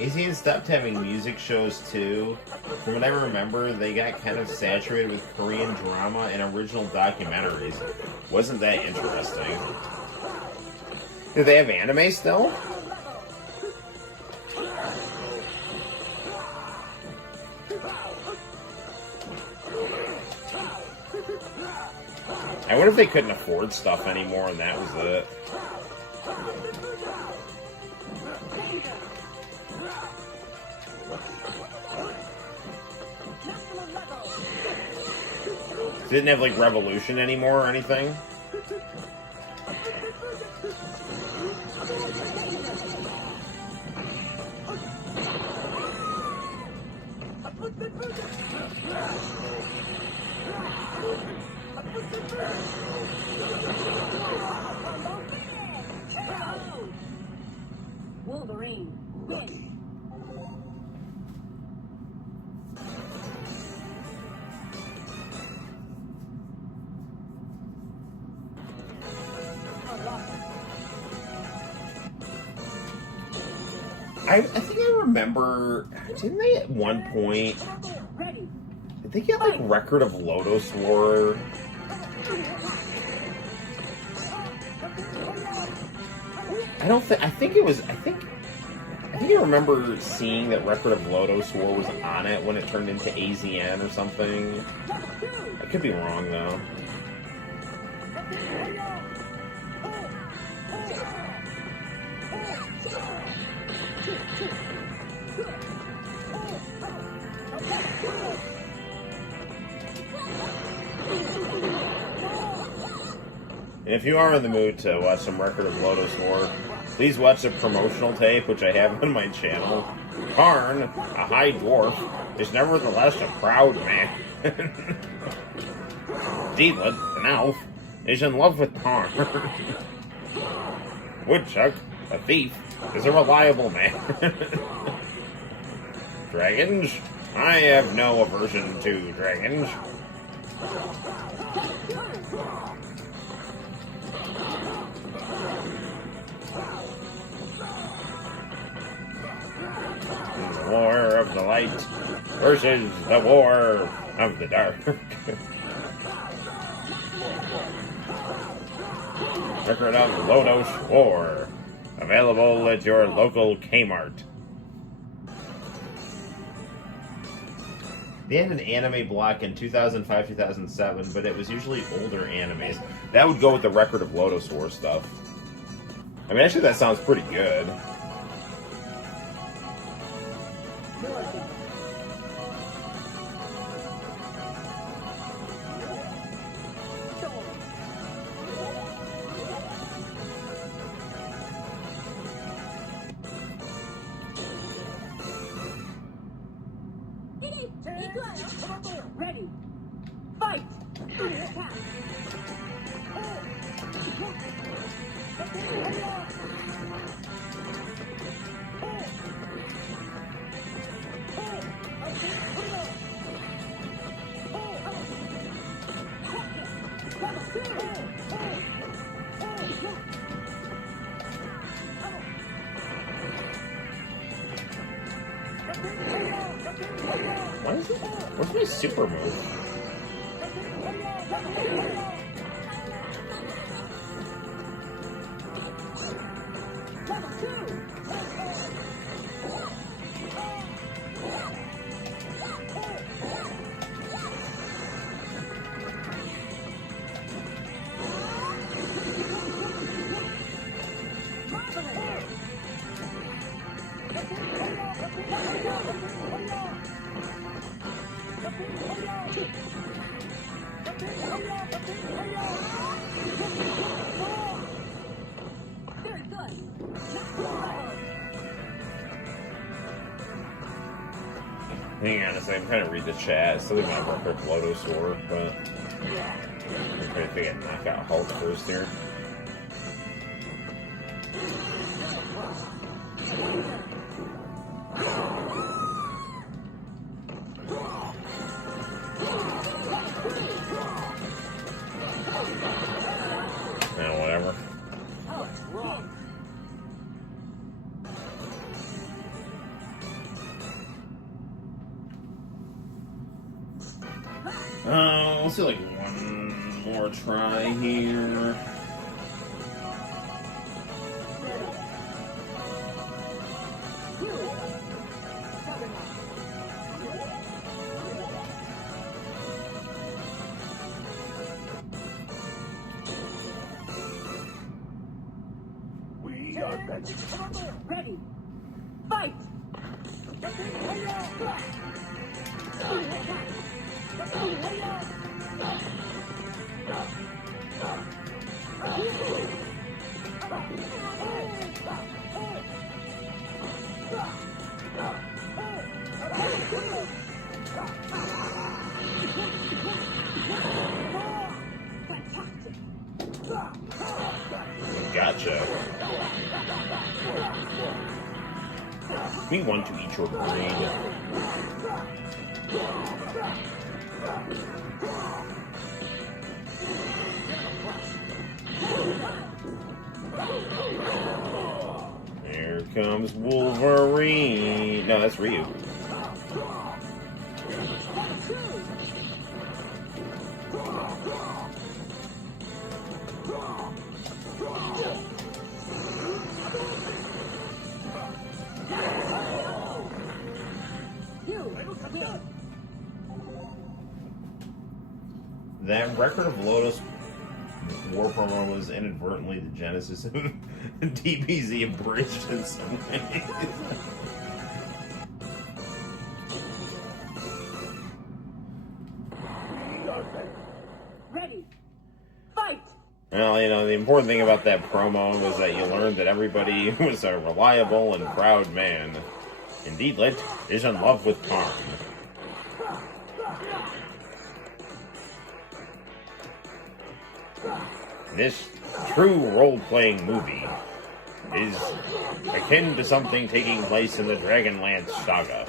AZN stopped having music shows too. From what I remember, they got kind of saturated with Korean drama and original documentaries. Wasn't that interesting? Do they have anime still? I wonder if they couldn't afford stuff anymore and that was it. Didn't have like Revolution anymore or anything. Wolverine, win. I think I remember, didn't they at one point, did they get like Record of Lodoss War? I think I remember seeing that Record of Lodoss War was on it when it turned into AZN or something. I could be wrong though. And if you are in the mood to watch some Record of Lodoss War, please watch the promotional tape, which I have on my channel. Karn, a high dwarf, is nevertheless a proud man. Deedlit, an elf, is in love with Karn. Woodchuck, a thief, is a reliable man. Dragons, I have no aversion to dragons. The war of the light versus the war of the dark. Record of Lodoss War. Available at your local Kmart. They had an anime block in 2005-2007, but it was usually older animes. That would go with the Record of Lodoss War stuff. I mean, actually, that sounds pretty good. Ready. Fight. Attack. What is it? What's my super move? Very good. Next level. Hang on a second, I'm trying to read the chat. Still looking at Record Lodosaur, but I'm trying to figure out knock out Hulk first here. Whatever. Let's do like one more try here. We are ready. Fight! Fantastic! Gotcha. Me one to each your breed. Here comes Wolverine. No, that's Ryu. That Record of Lotus war promo was inadvertently the genesis of DBZ abridged in some ways. Ready. Fight! Well, you know, the important thing about that promo was that you learned that everybody was a reliable and proud man. Indeed, Lit is in love with Karn. This true role-playing movie is akin to something taking place in the Dragonlance saga.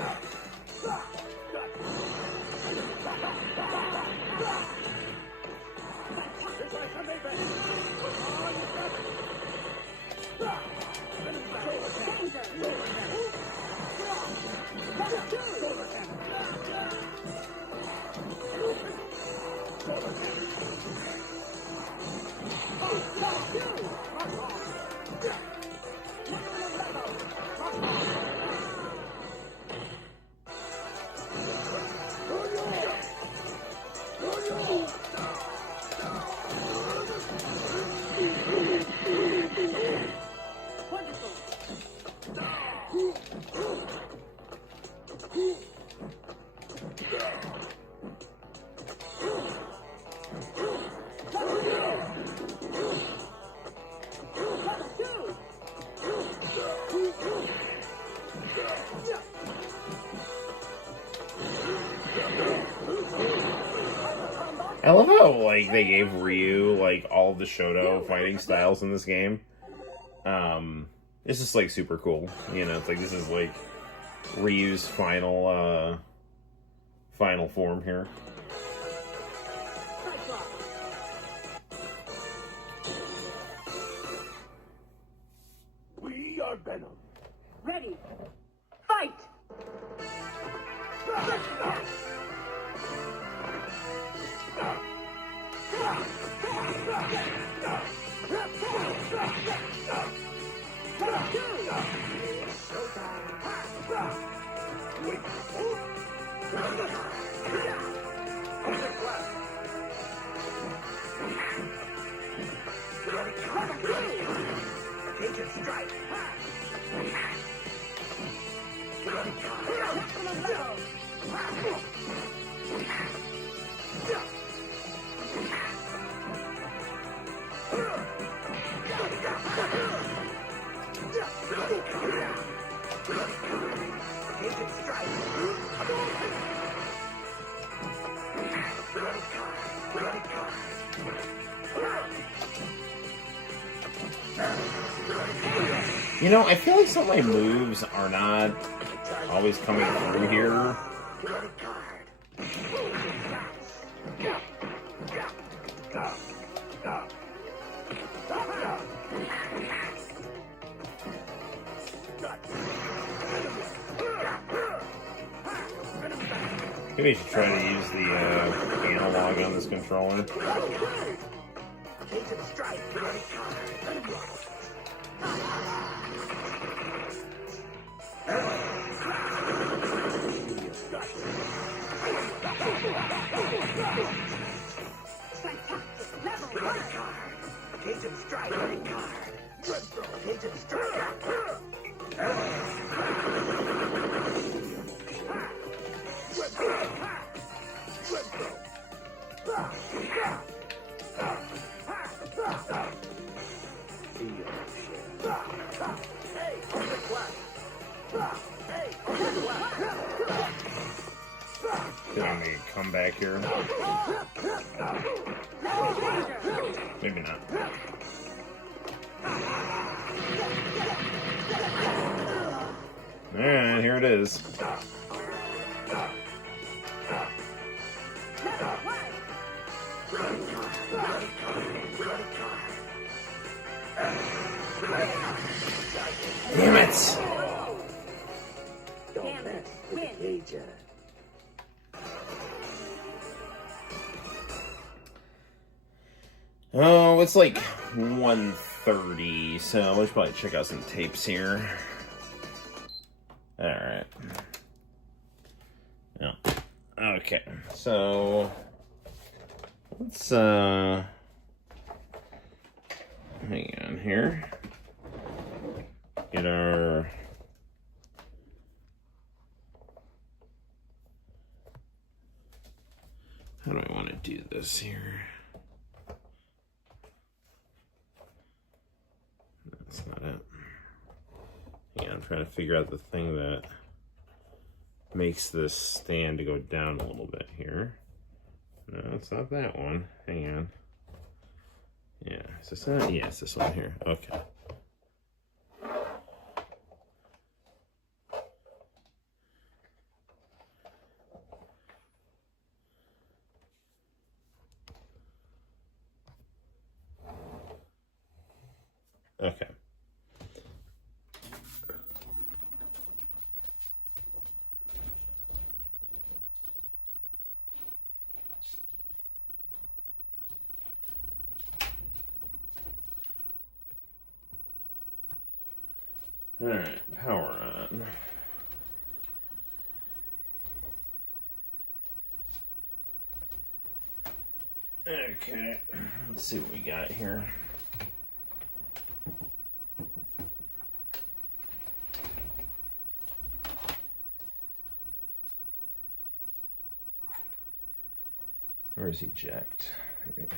I love how, like, they gave Ryu, like, all the Shoto fighting styles in this game. It's just, like, super cool. You know, it's like, this is, like, Ryu's final form here. We are Venom. Ready. Fight! You know, I feel like some of my moves are not always coming through here. Maybe I should try to use the analog on this controller. Can we come back here? Maybe not. Alright, here it is. Damn it! Oh, it's like 1:30, so we should probably check out some tapes here. Alright. Yeah. Okay, so let's hang on here. Get our how do I want to do this here? That's not it. Yeah, I'm trying to figure out the thing that makes this stand to go down a little bit here. No, it's not that one. Hang on. Yeah, is this that? Yeah, it's this one here. Okay. Okay. All right, power on. Okay, let's see what we got here. Where's eject? There you go.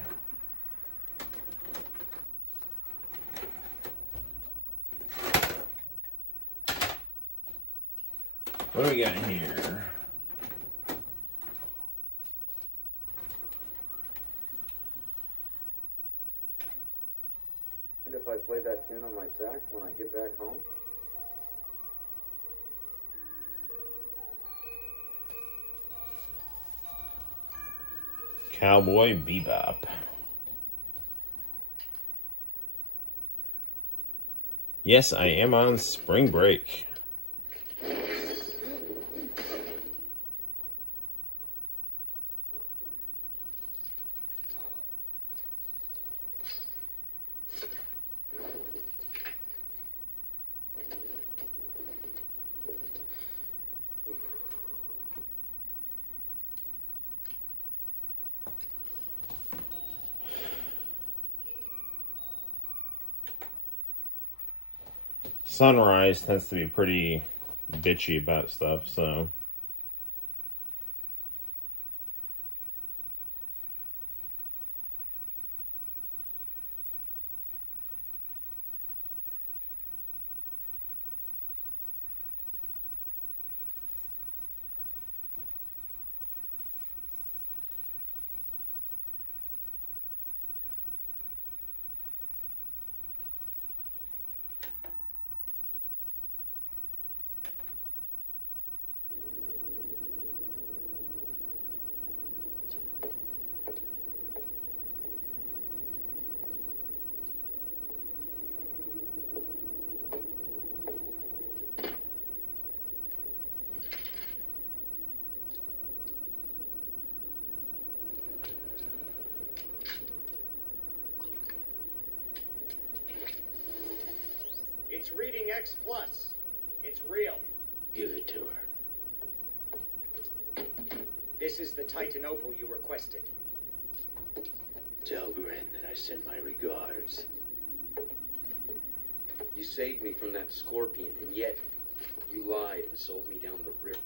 What do we got here? And if I play that tune on my sax when I get back home? Cowboy Bebop. Yes, I am on spring break. Sunrise tends to be pretty bitchy about stuff, so. X Plus. It's real. Give it to her. This is the Titan Opal you requested. Tell Grin that I send my regards. You saved me from that scorpion, and yet you lied and sold me down the river.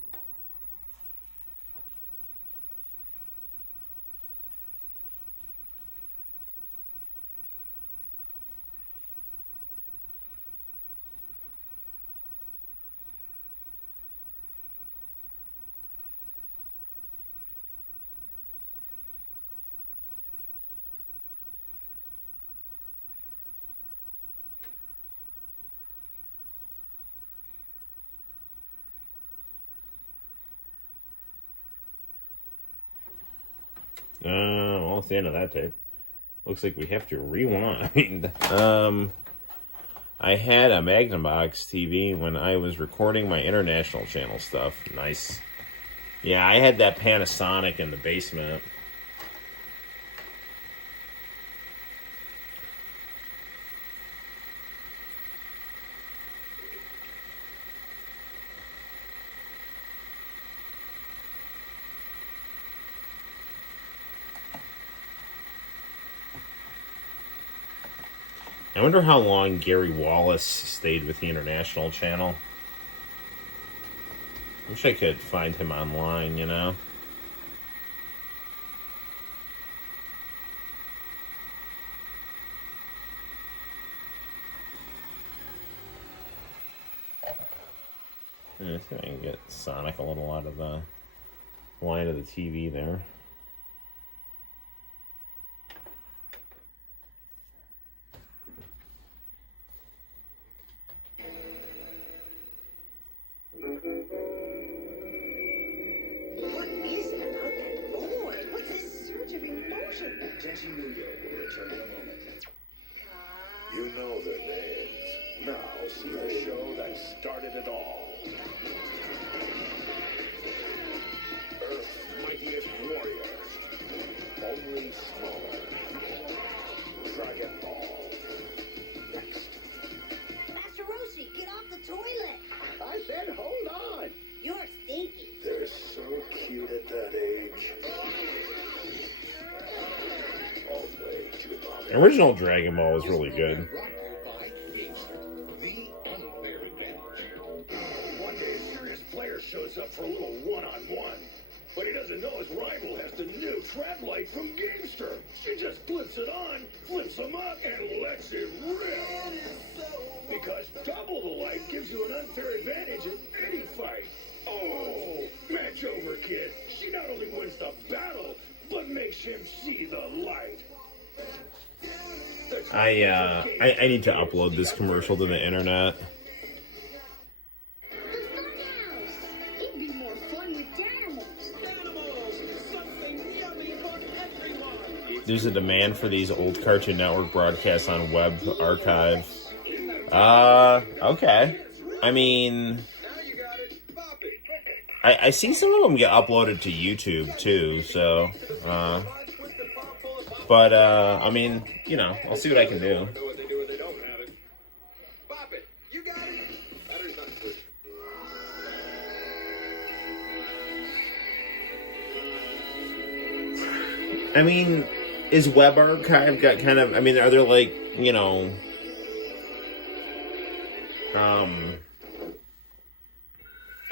Well, it's the end of that tape. Looks like we have to rewind. I had a Magnavox TV when I was recording my international channel stuff. Nice. Yeah, I had that Panasonic in the basement. I wonder how long Gary Wallace stayed with the International Channel. I wish I could find him online, you know? Let's see if I can get Sonic a little out of the line of the TV there. Tenchi will return in a moment. You know their names. Now see the show that started it all. Earth's mightiest warriors. Only smaller. Dragon Ball. Next. Master Roshi, get off the toilet. I said hold on. You're stinky. They're so cute at that age. The original Dragon Ball was really good. One day a serious player shows up for a little one-on-one, but he doesn't know his rival has the new trap light from Gamester. She just flips it on, flips him up, and lets it rip. Because double the light gives you an unfair advantage in any fight. Oh, match over, kid. She not only wins the battle, but makes him see the light. I need to upload this commercial to the internet. The funhouse. It'd be more fun with Danimals. Something yummy for everyone. There's a demand for these old Cartoon Network broadcasts on Web Archive. Okay. I mean, I see some of them get uploaded to YouTube too, so, but, I mean, you know, I'll see what I can do. Know what they do when they don't have it. Bop it. You got it. Battery's not good. I mean, is Web Archive got kind of, I mean, are there like, you know,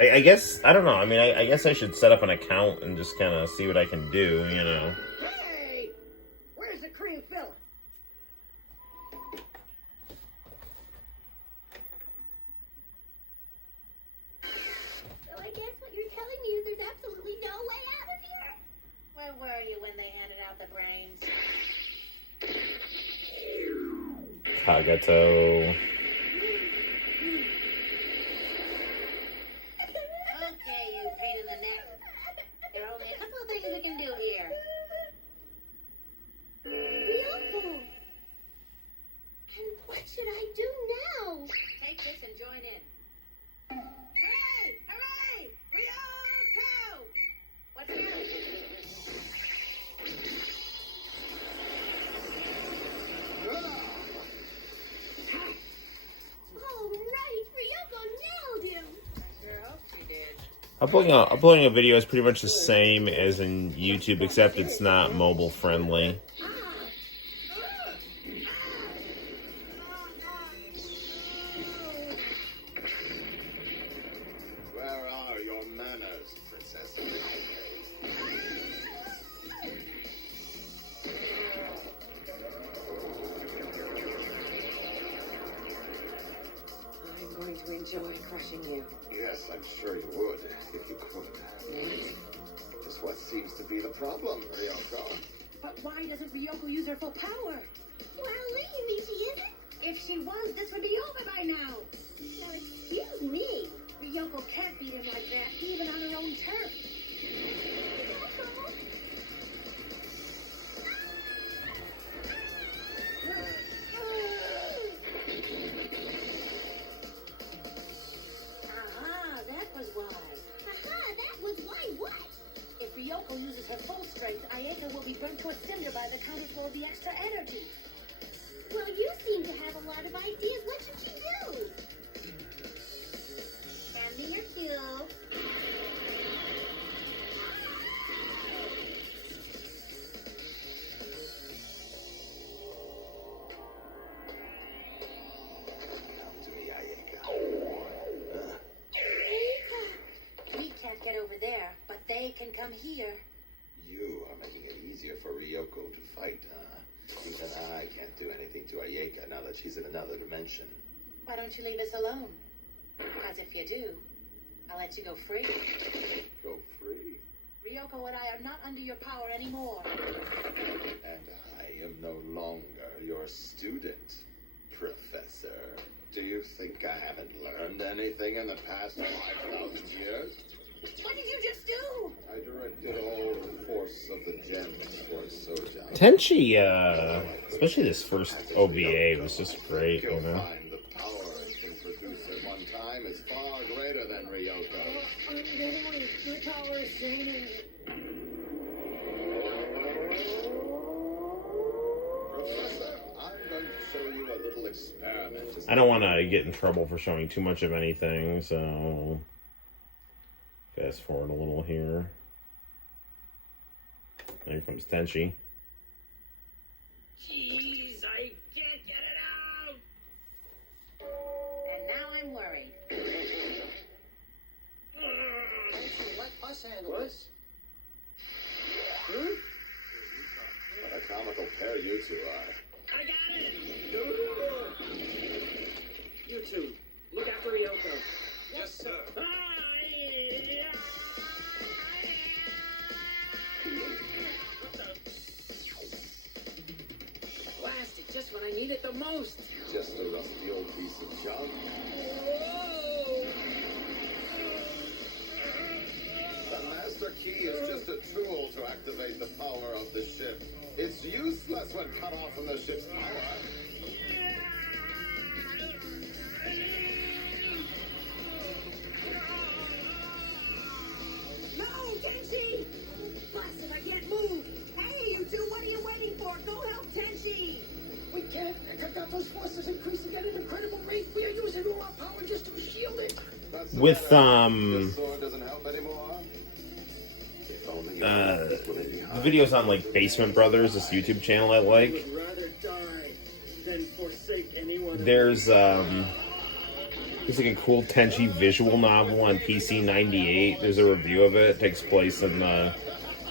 I guess, I don't know. I mean, I guess I should set up an account and just kind of see what I can do, you know. Hey! Where's the cream filling? So I guess what you're telling me is there's absolutely no way out of here? Where were you when they handed out the brains? Kagato. Okay, you pain in the neck. There are only a couple of things we can do here. Ryoko! And what should I do now? Take this and join in. Hooray! Hooray! Ryoko! What's next? Uploading a video is pretty much the same as in YouTube, except it's not mobile friendly. Where are your manners, Princess? I'm going to enjoy crushing you. Yes, I'm sure you would, if you could. Just what seems to be the problem, Ryoko. But why doesn't Ryoko use her full power? Well, you mean she isn't? If she was, this would be over by now. Now, excuse me. Ryoko can't beat him like that, even on her own turf. Aha, that was why. Aha, that was why what? If Ryoko uses her full strength, Ayeka will be burnt to a cinder by the counterflow of the extra energy. Well, you seem to have a lot of ideas. What should she do? Hand me your cube. Come to me, Ayeka. We can't get over there, but they can come here. You are making it easier for Ryoko to fight, huh? Even I can't do anything to Ayeka now that she's in another dimension. Why don't you leave us alone? Because if you do, I'll let you go free. Go free. Ryoko and I are not under your power anymore. And I am no longer your student, Professor. Do you think I haven't learned anything in the past 5,000 years? What did you just do? I directed all the force of the gems towards Soja. Tenchi, especially this first OVA was just great, you You'll know. find the power it can produce at one time is far greater than Ryoko. Your power is draining. Professor, I'm going to show you a little experiment. I don't want to get in trouble for showing too much of anything, so fast forward a little here. There comes Tenchi. Jeez, I can't get it out. And now I'm worried. Let us handle this. What a comical pair you two are. I got it. You two, look after Ryoko. Yes, sir. Blasted, just when I need it the most. Just a rusty old piece of junk. The master key is just a tool to activate the power of the ship. It's useless when cut off from the ship's power. No, Tenchi! Blasted, I can't move. Hey, you two, what are you waiting for? Go help Tenchi. We can't. Kakato's forces increasing at an incredible rate. We are using all our power just to shield it. That's the With, matter. This sword doesn't help anymore. If only you the would it be hard. videos on like Basement Brothers, this YouTube channel I like. Would rather die than forsake anyone. There's like a cool Tenchi visual novel on PC 98. There's a review of it. It takes place in the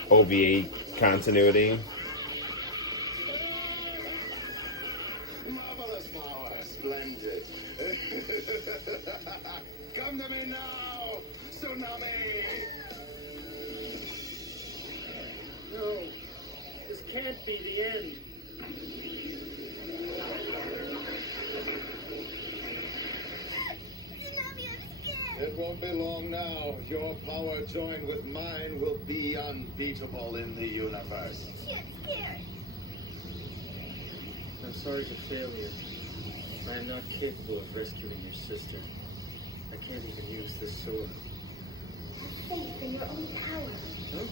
OVA continuity. Marvelous power, splendid. Come to me now, Toonami. No, this can't be the end. Toonami, I'm scared. It won't be long now. Your power joined with mine will be unbeatable in the universe. Shit, scared. I'm sorry to fail you. I am not capable of rescuing your sister. I can't even use this sword. Have faith in your own power. Huh?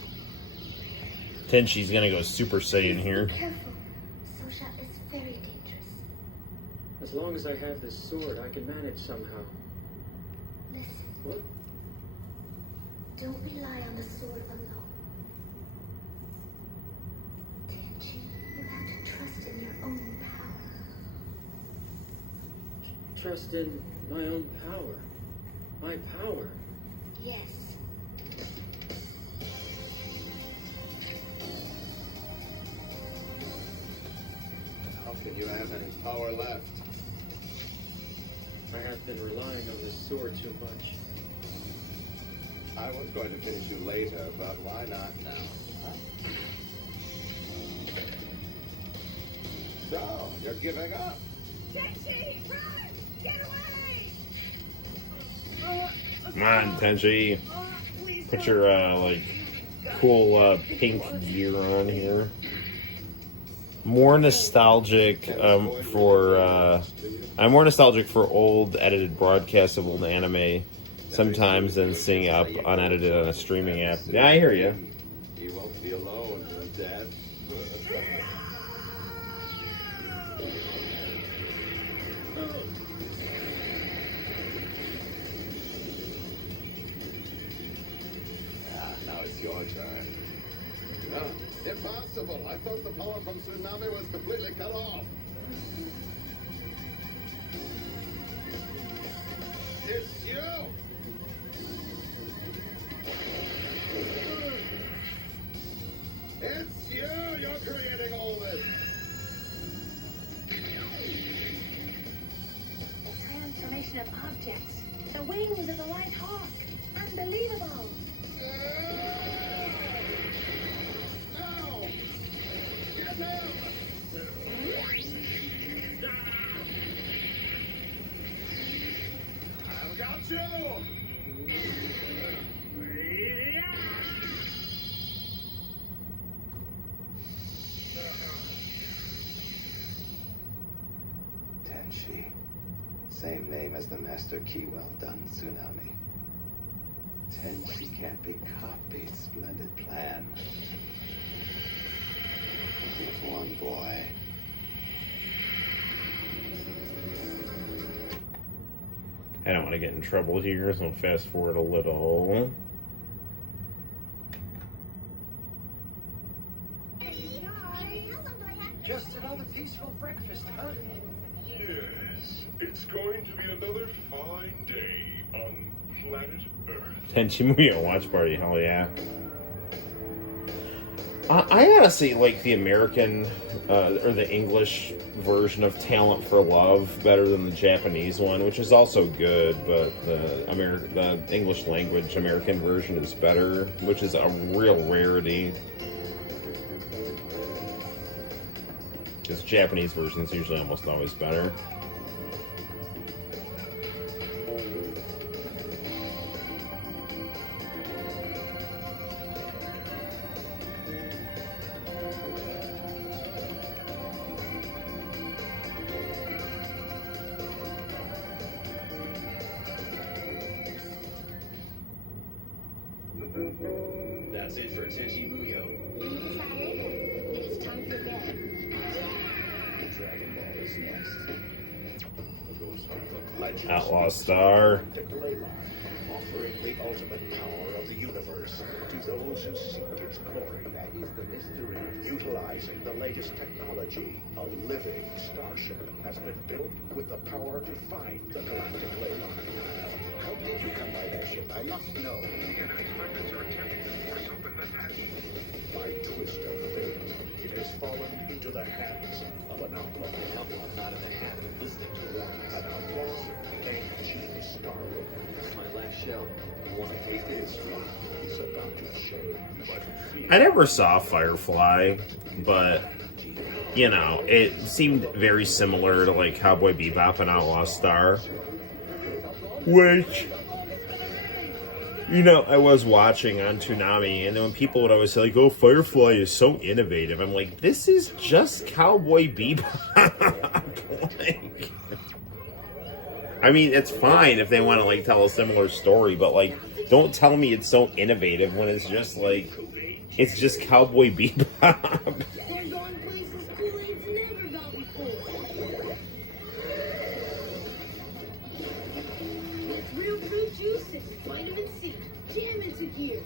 Tenchi's gonna go Super Saiyan here. Be careful. Sosha is very dangerous. As long as I have this sword, I can manage somehow. Listen. What? Don't rely on the sword alone. Tenchi, you have to trust in your own power. Trust in my own power. My power. Yes. How can you have any power left? I have been relying on this sword too much. I was going to finish you later, but why not now? Huh? So, you're giving up? Tenchi, run! Get away! Come on, Tenchi. Please Put your, like, cool, pink gear on here. More nostalgic, I'm more nostalgic for old edited broadcasts of old anime sometimes than seeing up unedited on a streaming app. Yeah, I hear you. You won't be alone, Dad. Now it's your turn. No, impossible. I thought the power from Toonami was completely cut off. It's you! It's you! You're creating all this! The transformation of objects. The wings of the White Hawk. Unbelievable. No! Get him! I've got you! Tenchi. Same name as the master key. Well done, Toonami. Tenchi can't be copied. Splendid plan. You've won, boy. I don't want to get in trouble here, so I'll fast forward a little. Just another peaceful breakfast, huh? Yes, it's going to be another fine day on planet Earth. Tenchi Muyo watch party, hell yeah. I honestly like the American or the English version of Talent for Love better than the Japanese one, which is also good, but the English language American version is better, which is a real rarity. Because Japanese version is usually almost always better. That's it for Tenchi Muyo. It is time for bed. Dragon Ball is next. Outlaw Star. Offering the ultimate power of the universe to those who seek its glory. That is the mystery. Utilizing the latest technology, a living starship has been built with the power to find the galactic ley line. How did you come by that ship? I must know. The enemy's weapons are attempting to force open the hatch. By twist of fate, it has fallen into the hands of an outlaw. An outlaw not in the habit of listening to warnings. An outlaw named Gene Starling. It's my last shell. You want to take This one is about to change. I never saw Firefly, but you know, it seemed very similar to like Cowboy Bebop and Outlaw Star, which, you know, I was watching on Toonami, and then when people would always say like, "Oh, Firefly is so innovative," I'm like, this is just Cowboy Bebop. Like, I mean, it's fine if they want to like tell a similar story, but like, don't tell me it's so innovative when it's just like, it's just Cowboy Bebop. They're going places Kool-Aid's never gone before. It's real fruit juice and vitamin C. Jam into gear.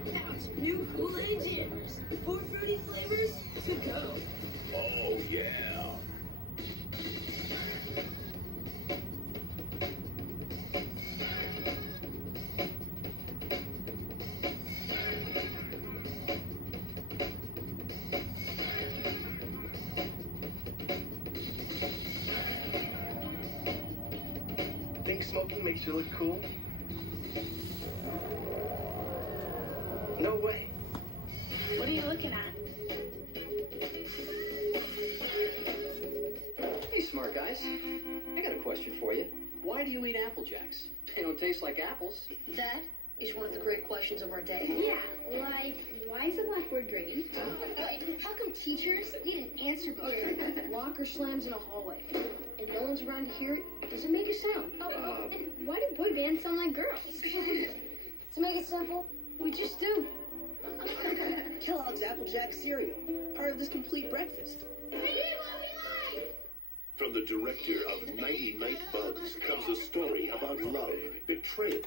couch of new Kool-Aid jammers. 4 fruity flavors to go. Oh, yeah. Think smoking makes you look cool? No way. What are you looking at? Hey, smart guys. I got a question for you. Why do you eat Apple Jacks? They don't taste like apples. That is one of the great questions of our day. Yeah, like, why is the blackboard green? How come teachers need an answer book? Locker slams in a hallway, and no one's around to hear it? Does it make a sound? And why do boy bands sound like girls? To make it simple, we just do. Kellogg's Apple Jack cereal, part of this complete breakfast. From the director of Nighty Night Bugs comes a story about love, betrayal.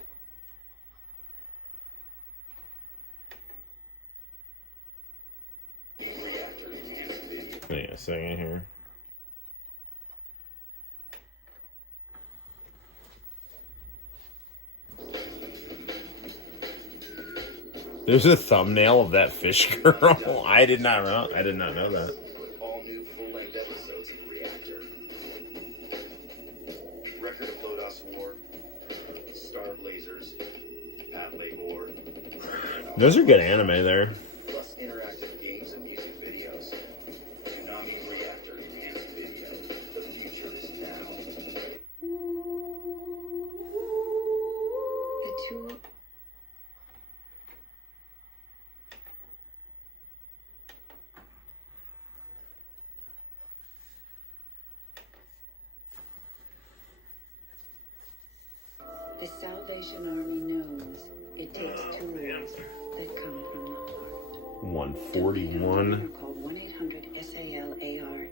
Wait a second here. There's a thumbnail of that fish girl. I did not know that. All new full-length episodes of Reactor. Record of Lodos War, Star Blazers, At Labor. Those are good anime there. Plus interactive games and music videos. Toonami Reactor Enhanced Video. The future is now. The two... The Salvation Army knows it takes tools that come from the heart. 141. Call 1-800-SAL-ARMY.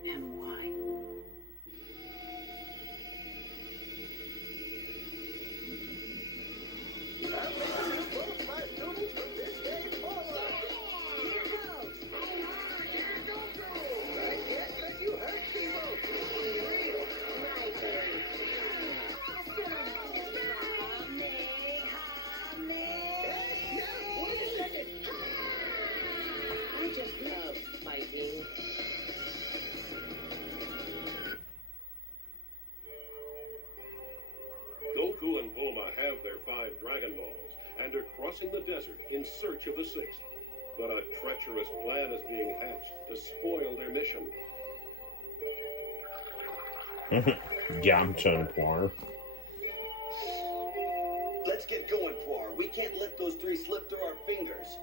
I just love fighting. Goku and Bulma have their 5 Dragon Balls and are crossing the desert in search of the 6th. But a treacherous plan is being hatched to spoil their mission. Yamcha Poir. Let's get going, Poir. We can't let those 3 slip through our fingers.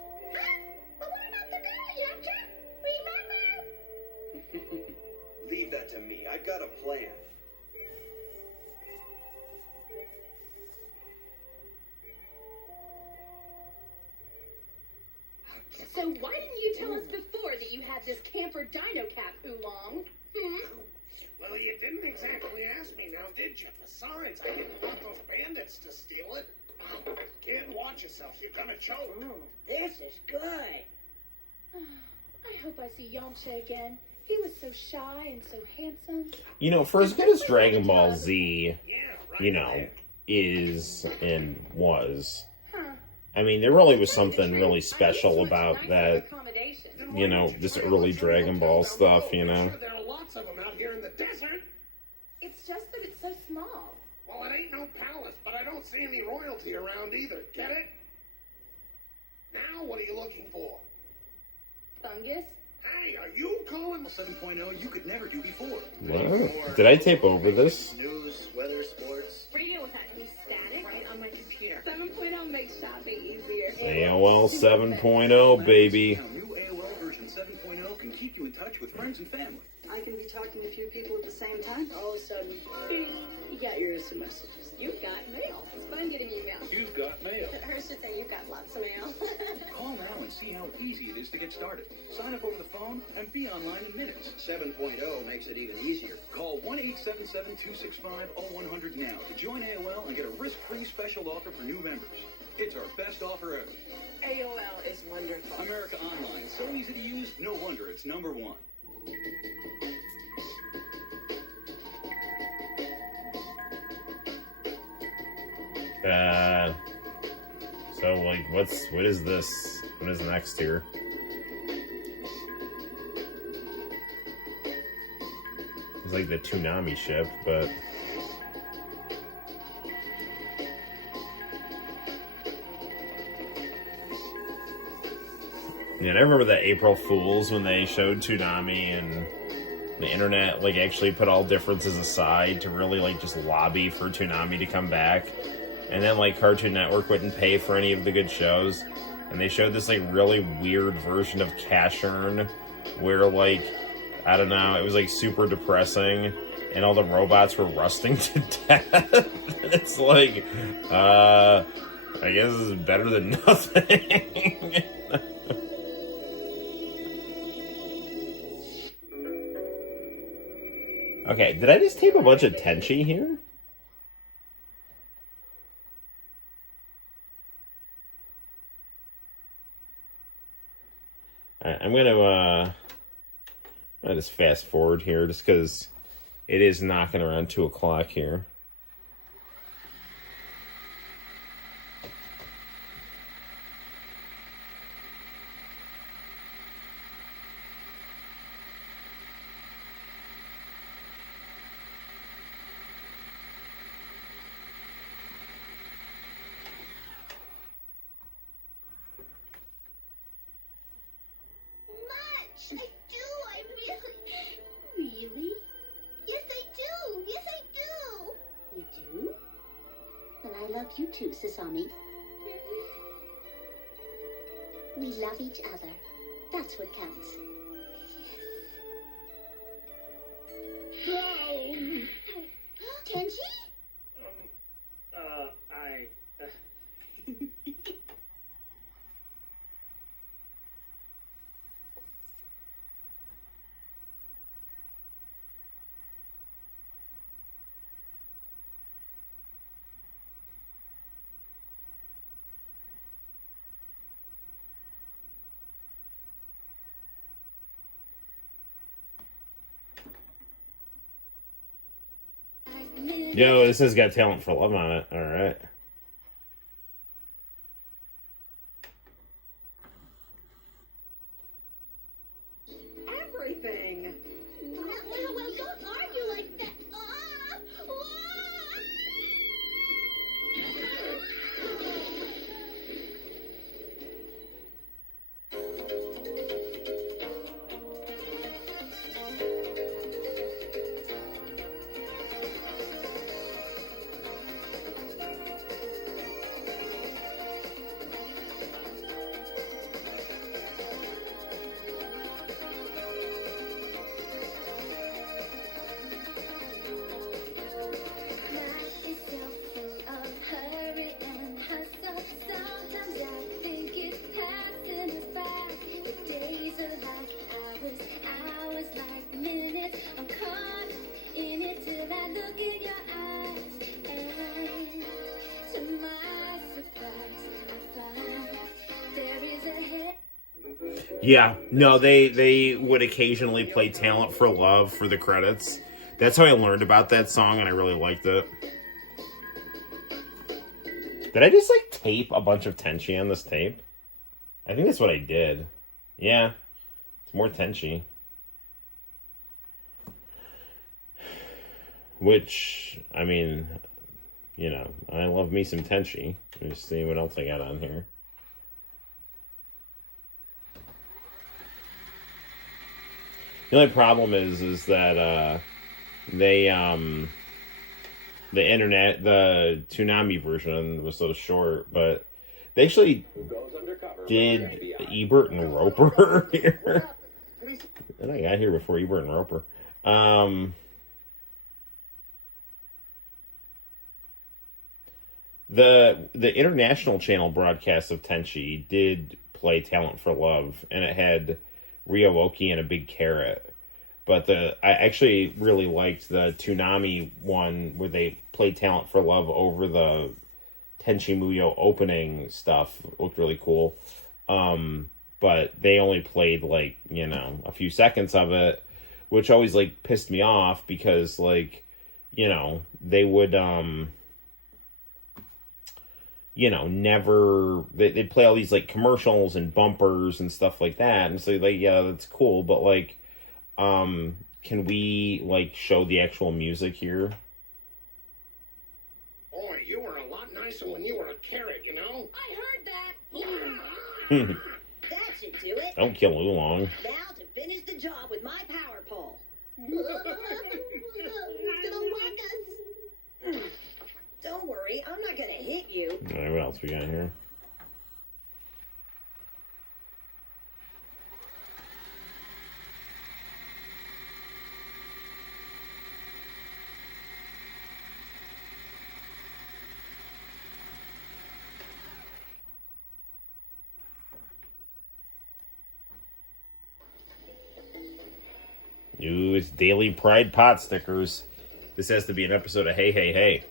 But what about the girl, Yamcha? Remember? Leave that to me. I got a plan. So why didn't you tell us before that you had this camper dino cap, Oolong? Well, you didn't exactly ask me now, did you? Besides, I didn't want those bandits to steal it. Kid, watch yourself. You're gonna choke. This is good. I hope I see Yamcha again. He was so shy and so handsome. You know, for as good as Dragon Ball Z, you know, is and was, I mean, there really was something really special about that, you know, this early Dragon Ball stuff, you know. There are lots of them out here in the desert. It's just that it's so small. Well, it ain't no palace, but I don't see any royalty around either. Get it? Now, what are you looking for? Fungus? Hey, are you calling 7.0 you could never do before? What? Did I tape over this? News, weather, sports. What are you doing with that? Any static? Right on my computer. 7.0 makes shopping easier. AOL 7.0, baby. New AOL version 7.0 can keep you in touch with friends and family. I can be talking to a few people at the same time. All of a sudden, bing, you got your instant messages. You've got mail. It's fun getting emails. You've got mail. Hers should say you've got lots of mail. Call now and see how easy it is to get started. Sign up over the phone and be online in minutes. 7.0 makes it even easier. Call 1-877-265-0100 now to join AOL and get a risk-free special offer for new members. It's our best offer ever. AOL is wonderful. America Online, so easy to use, no wonder it's #1. So like, what is this? What is next here? It's like the Toonami ship, but yeah, I remember the April Fools when they showed Toonami, and the internet like actually put all differences aside to really like just lobby for Toonami to come back. And then like Cartoon Network wouldn't pay for any of the good shows, and they showed this like really weird version of Cash Earn where like, I don't know, it was like super depressing and all the robots were rusting to death. And it's like, I guess this is better than nothing. Okay, did I just tape a bunch of Tenchi here? Alright, I'm gonna just fast forward here just because it is knocking around 2 o'clock here. I do. I really? Yes, I do. Yes, I do. You do? Well, I love you too, Sasami. We love each other. That's what counts. Tenchi? Yo, this has got Talent for Love on it. Alright. Everything. Well, don't argue like that. Yeah, no, they would occasionally play Talent for Love for the credits. That's how I learned about that song, and I really liked it. Did I just, like, tape a bunch of Tenchi on this tape? I think that's what I did. Yeah, it's more Tenchi. Which, I mean, you know, I love me some Tenchi. Let's see what else I got on here. The only problem is that they the internet, the Toonami version was so short, but they actually did Ebert and Roper here. And I got here before Ebert and Roper. The international channel broadcast of Tenchi did play Talent for Love, and it had Ryo-Oki and a big carrot. But I actually really liked the Toonami one where they played Talent for Love over the Tenchi Muyo opening stuff looked really cool. But they only played like, you know, a few seconds of it, which always like pissed me off because like, you know, they would, you know, never, they'd play all these like commercials and bumpers and stuff like that. And so like, yeah, that's cool. But like, can we like show the actual music here? Boy, you were a lot nicer when you were a carrot, you know? I heard that. That should do it. Don't kill Oolong. Now to finish the job with my power pole. It's gonna whack us. Don't worry, I'm not gonna hit you. All right, what else we got here? Ooh, it's Daily Pride Pot stickers. This has to be an episode of Hey Hey Hey.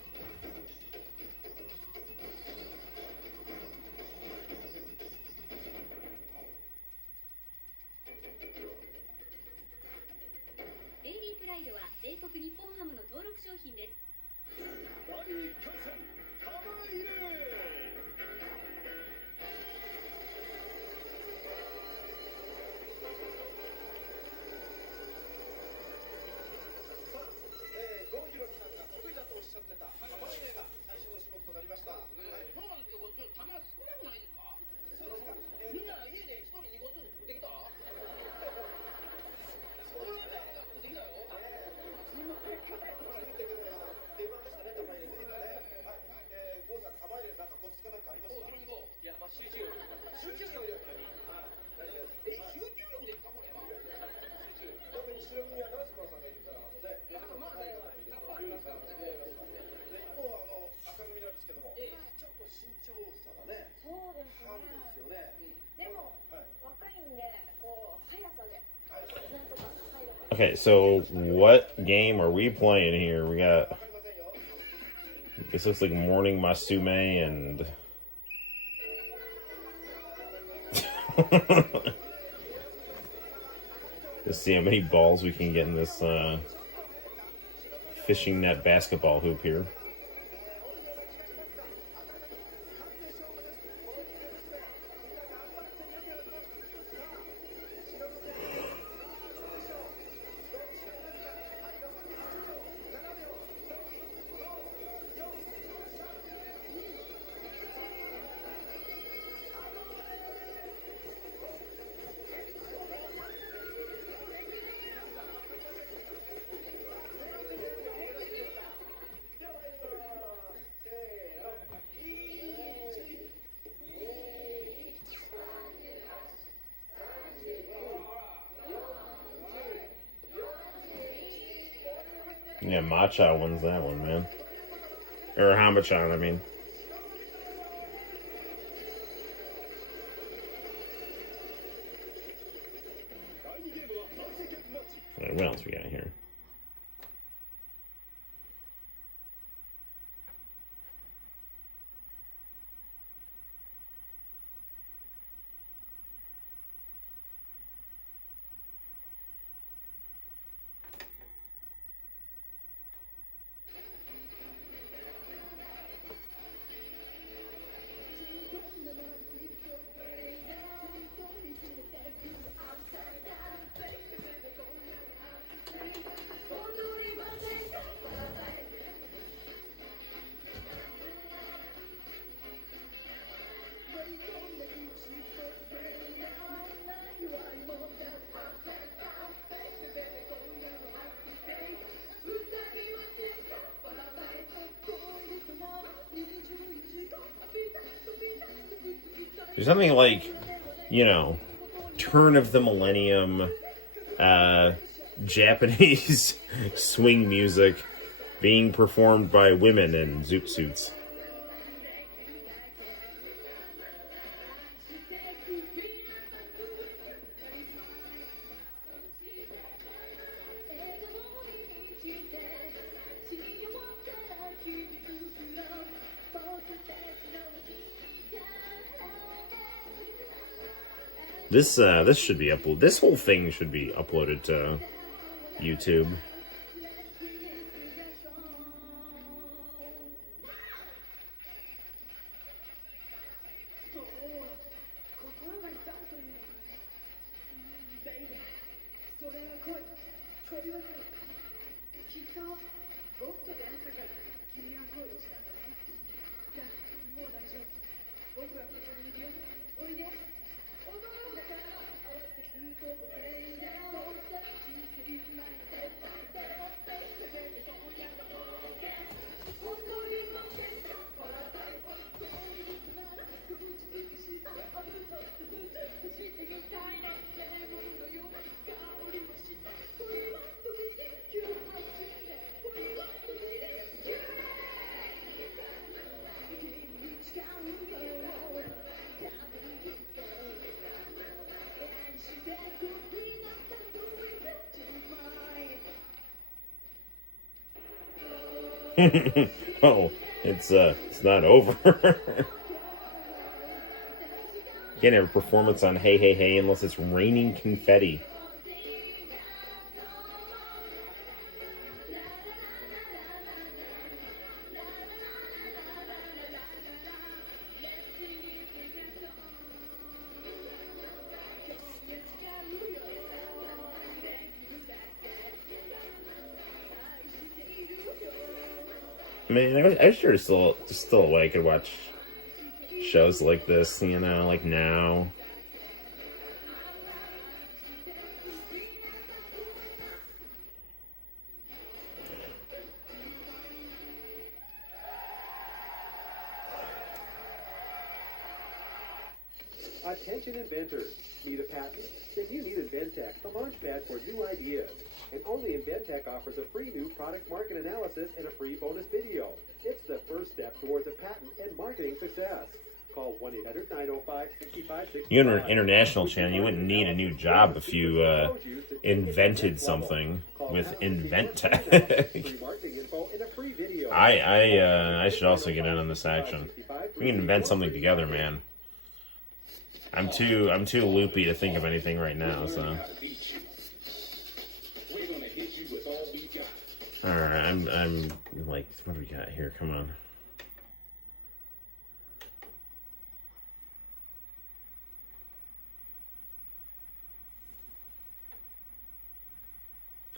Okay, so what game are we playing here? We got, this looks like Morning Masume and let's see how many balls we can get in this fishing net basketball hoop here. Yeah, Macha wins that one, man. Or Hamachan, I mean. Alright, what else we got here? There's something like, you know, turn of the millennium Japanese swing music being performed by women in zoot suits. This should be uploaded. This whole thing should be uploaded to YouTube. Oh, it's not over. You can't have a performance on Hey Hey Hey unless it's raining confetti. Man, I sure still a way I could watch shows like this, you know, like now. Attention inventors. Need a patent? Then you need Inventec, a launchpad for new ideas. And only Inventec offers a free new product market analysis and a free bonus video. It's the first step towards a patent and marketing success. Call 1-800-905-6565. You're an international channel. You wouldn't need a new job if you invented something with Inventec. I should also get in on this action. We can invent something together, man. I'm too loopy to think of anything right now, so. Alright, I'm like, what do we got here? Come on.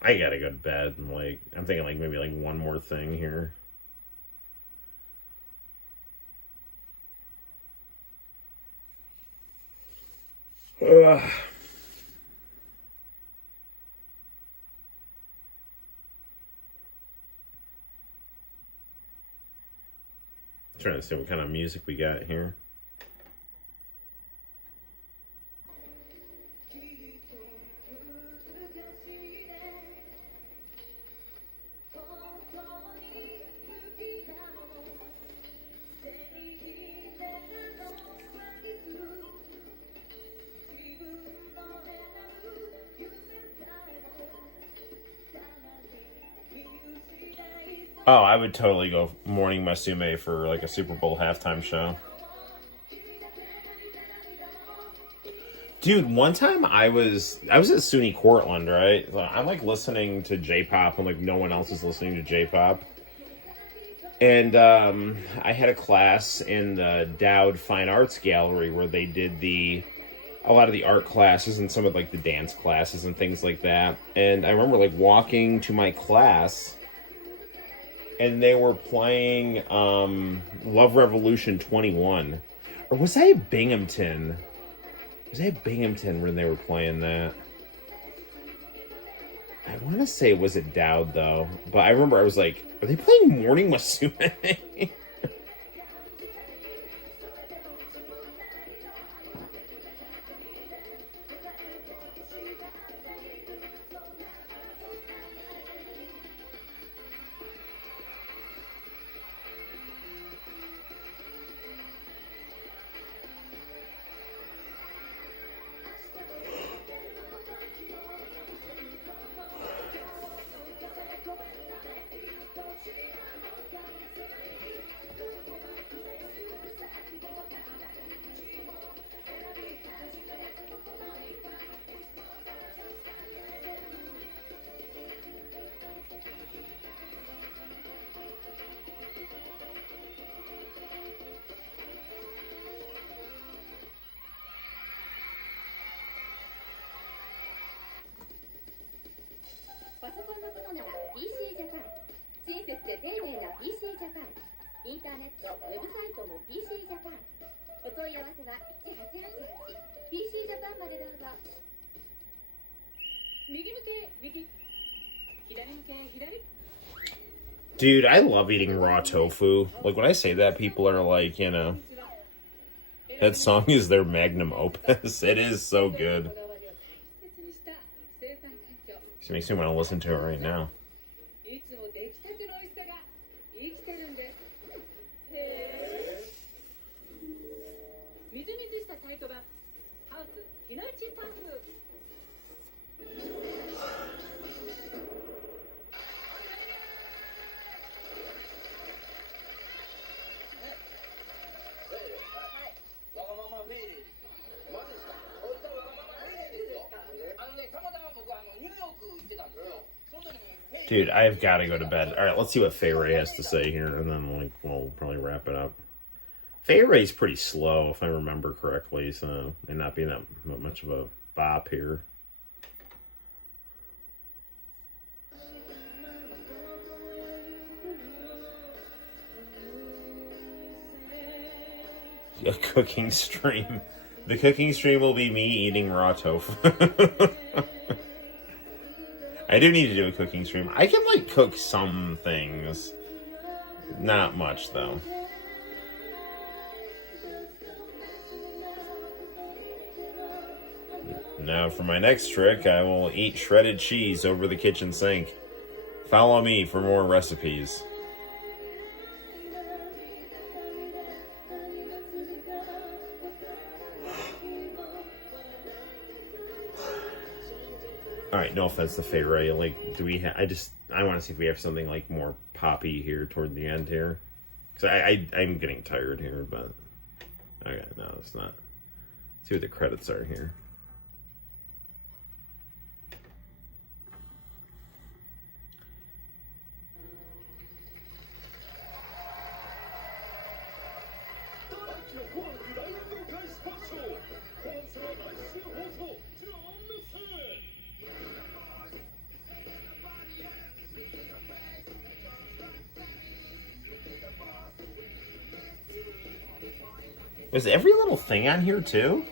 I gotta go to bed. I'm thinking like maybe like one more thing here. Trying to see what kind of music we got here. Oh, I would totally go Morning Musume for like a Super Bowl halftime show. Dude, one time I was at SUNY Cortland, right? I'm like listening to J-pop and like no one else is listening to J-pop. And I had a class in the Dowd Fine Arts Gallery where they did a lot of the art classes and some of like the dance classes and things like that. And I remember like walking to my class and they were playing Love Revolution 21. Or was I at Binghamton? Was I at Binghamton when they were playing that? I want to say it was at Dowd, though. But I remember I was like, are they playing Morning Musume? 親切で丁寧な PC ジャパン。インターネット、ウェブサイトも PC ジャパン。お問い合わせは1888 PC ジャパンまでどうぞ。右向け右、左向け左。 Dude, I love eating raw tofu. Like, when I say that, people are like, you know, that song is their magnum opus. It is so good. She makes me want to listen to it right now. いつも出来たての美味しさが生きてるんです。へえ。みずみずしたタイト版ハウス木の内パンフ。Dude, I've got to go to bed. All right, let's see what Fay Ray has to say here, and then we'll probably wrap it up. Fay Ray's pretty slow, if I remember correctly, so may not be that much of a bop here. A cooking stream. The cooking stream will be me eating raw tofu. I do need to do a cooking stream. I can, like, cook some things. Not much, though. Now, for my next trick, I will eat shredded cheese over the kitchen sink. Follow me for more recipes. All right, no offense to Fay Ray. Like, do we have... I want to see if we have something, like, more poppy here toward the end here. Because I'm getting tired here, but... Okay, no, it's not. Let's see what the credits are here. Was every little thing on here too?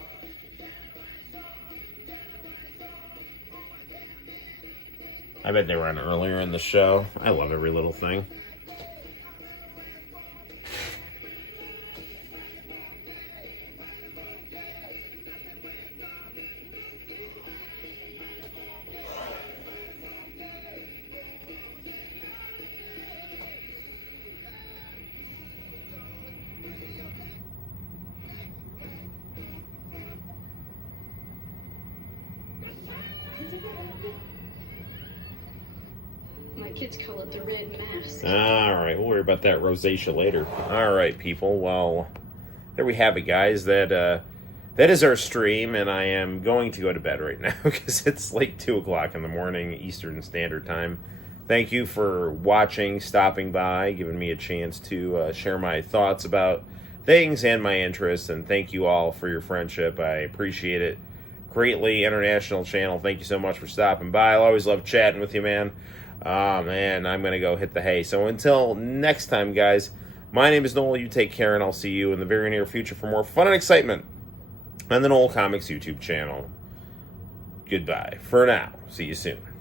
I bet they were on earlier in the show. I love every little thing. My kids call it the red mask. Alright, we'll worry about that rosacea later. Alright, people. Well, there we have it, guys. That is our stream, and I am going to go to bed right now because it's like 2 o'clock in the morning, Eastern Standard Time. Thank you for watching, stopping by, giving me a chance to share my thoughts about things and my interests, and thank you all for your friendship. I appreciate it greatly. International channel, thank you so much for stopping by. I always love chatting with you, man. Man, I'm going to go hit the hay. So until next time, guys, my name is Noel. You take care, and I'll see you in the very near future for more fun and excitement on the Noel ComiX YouTube channel. Goodbye for now. See you soon.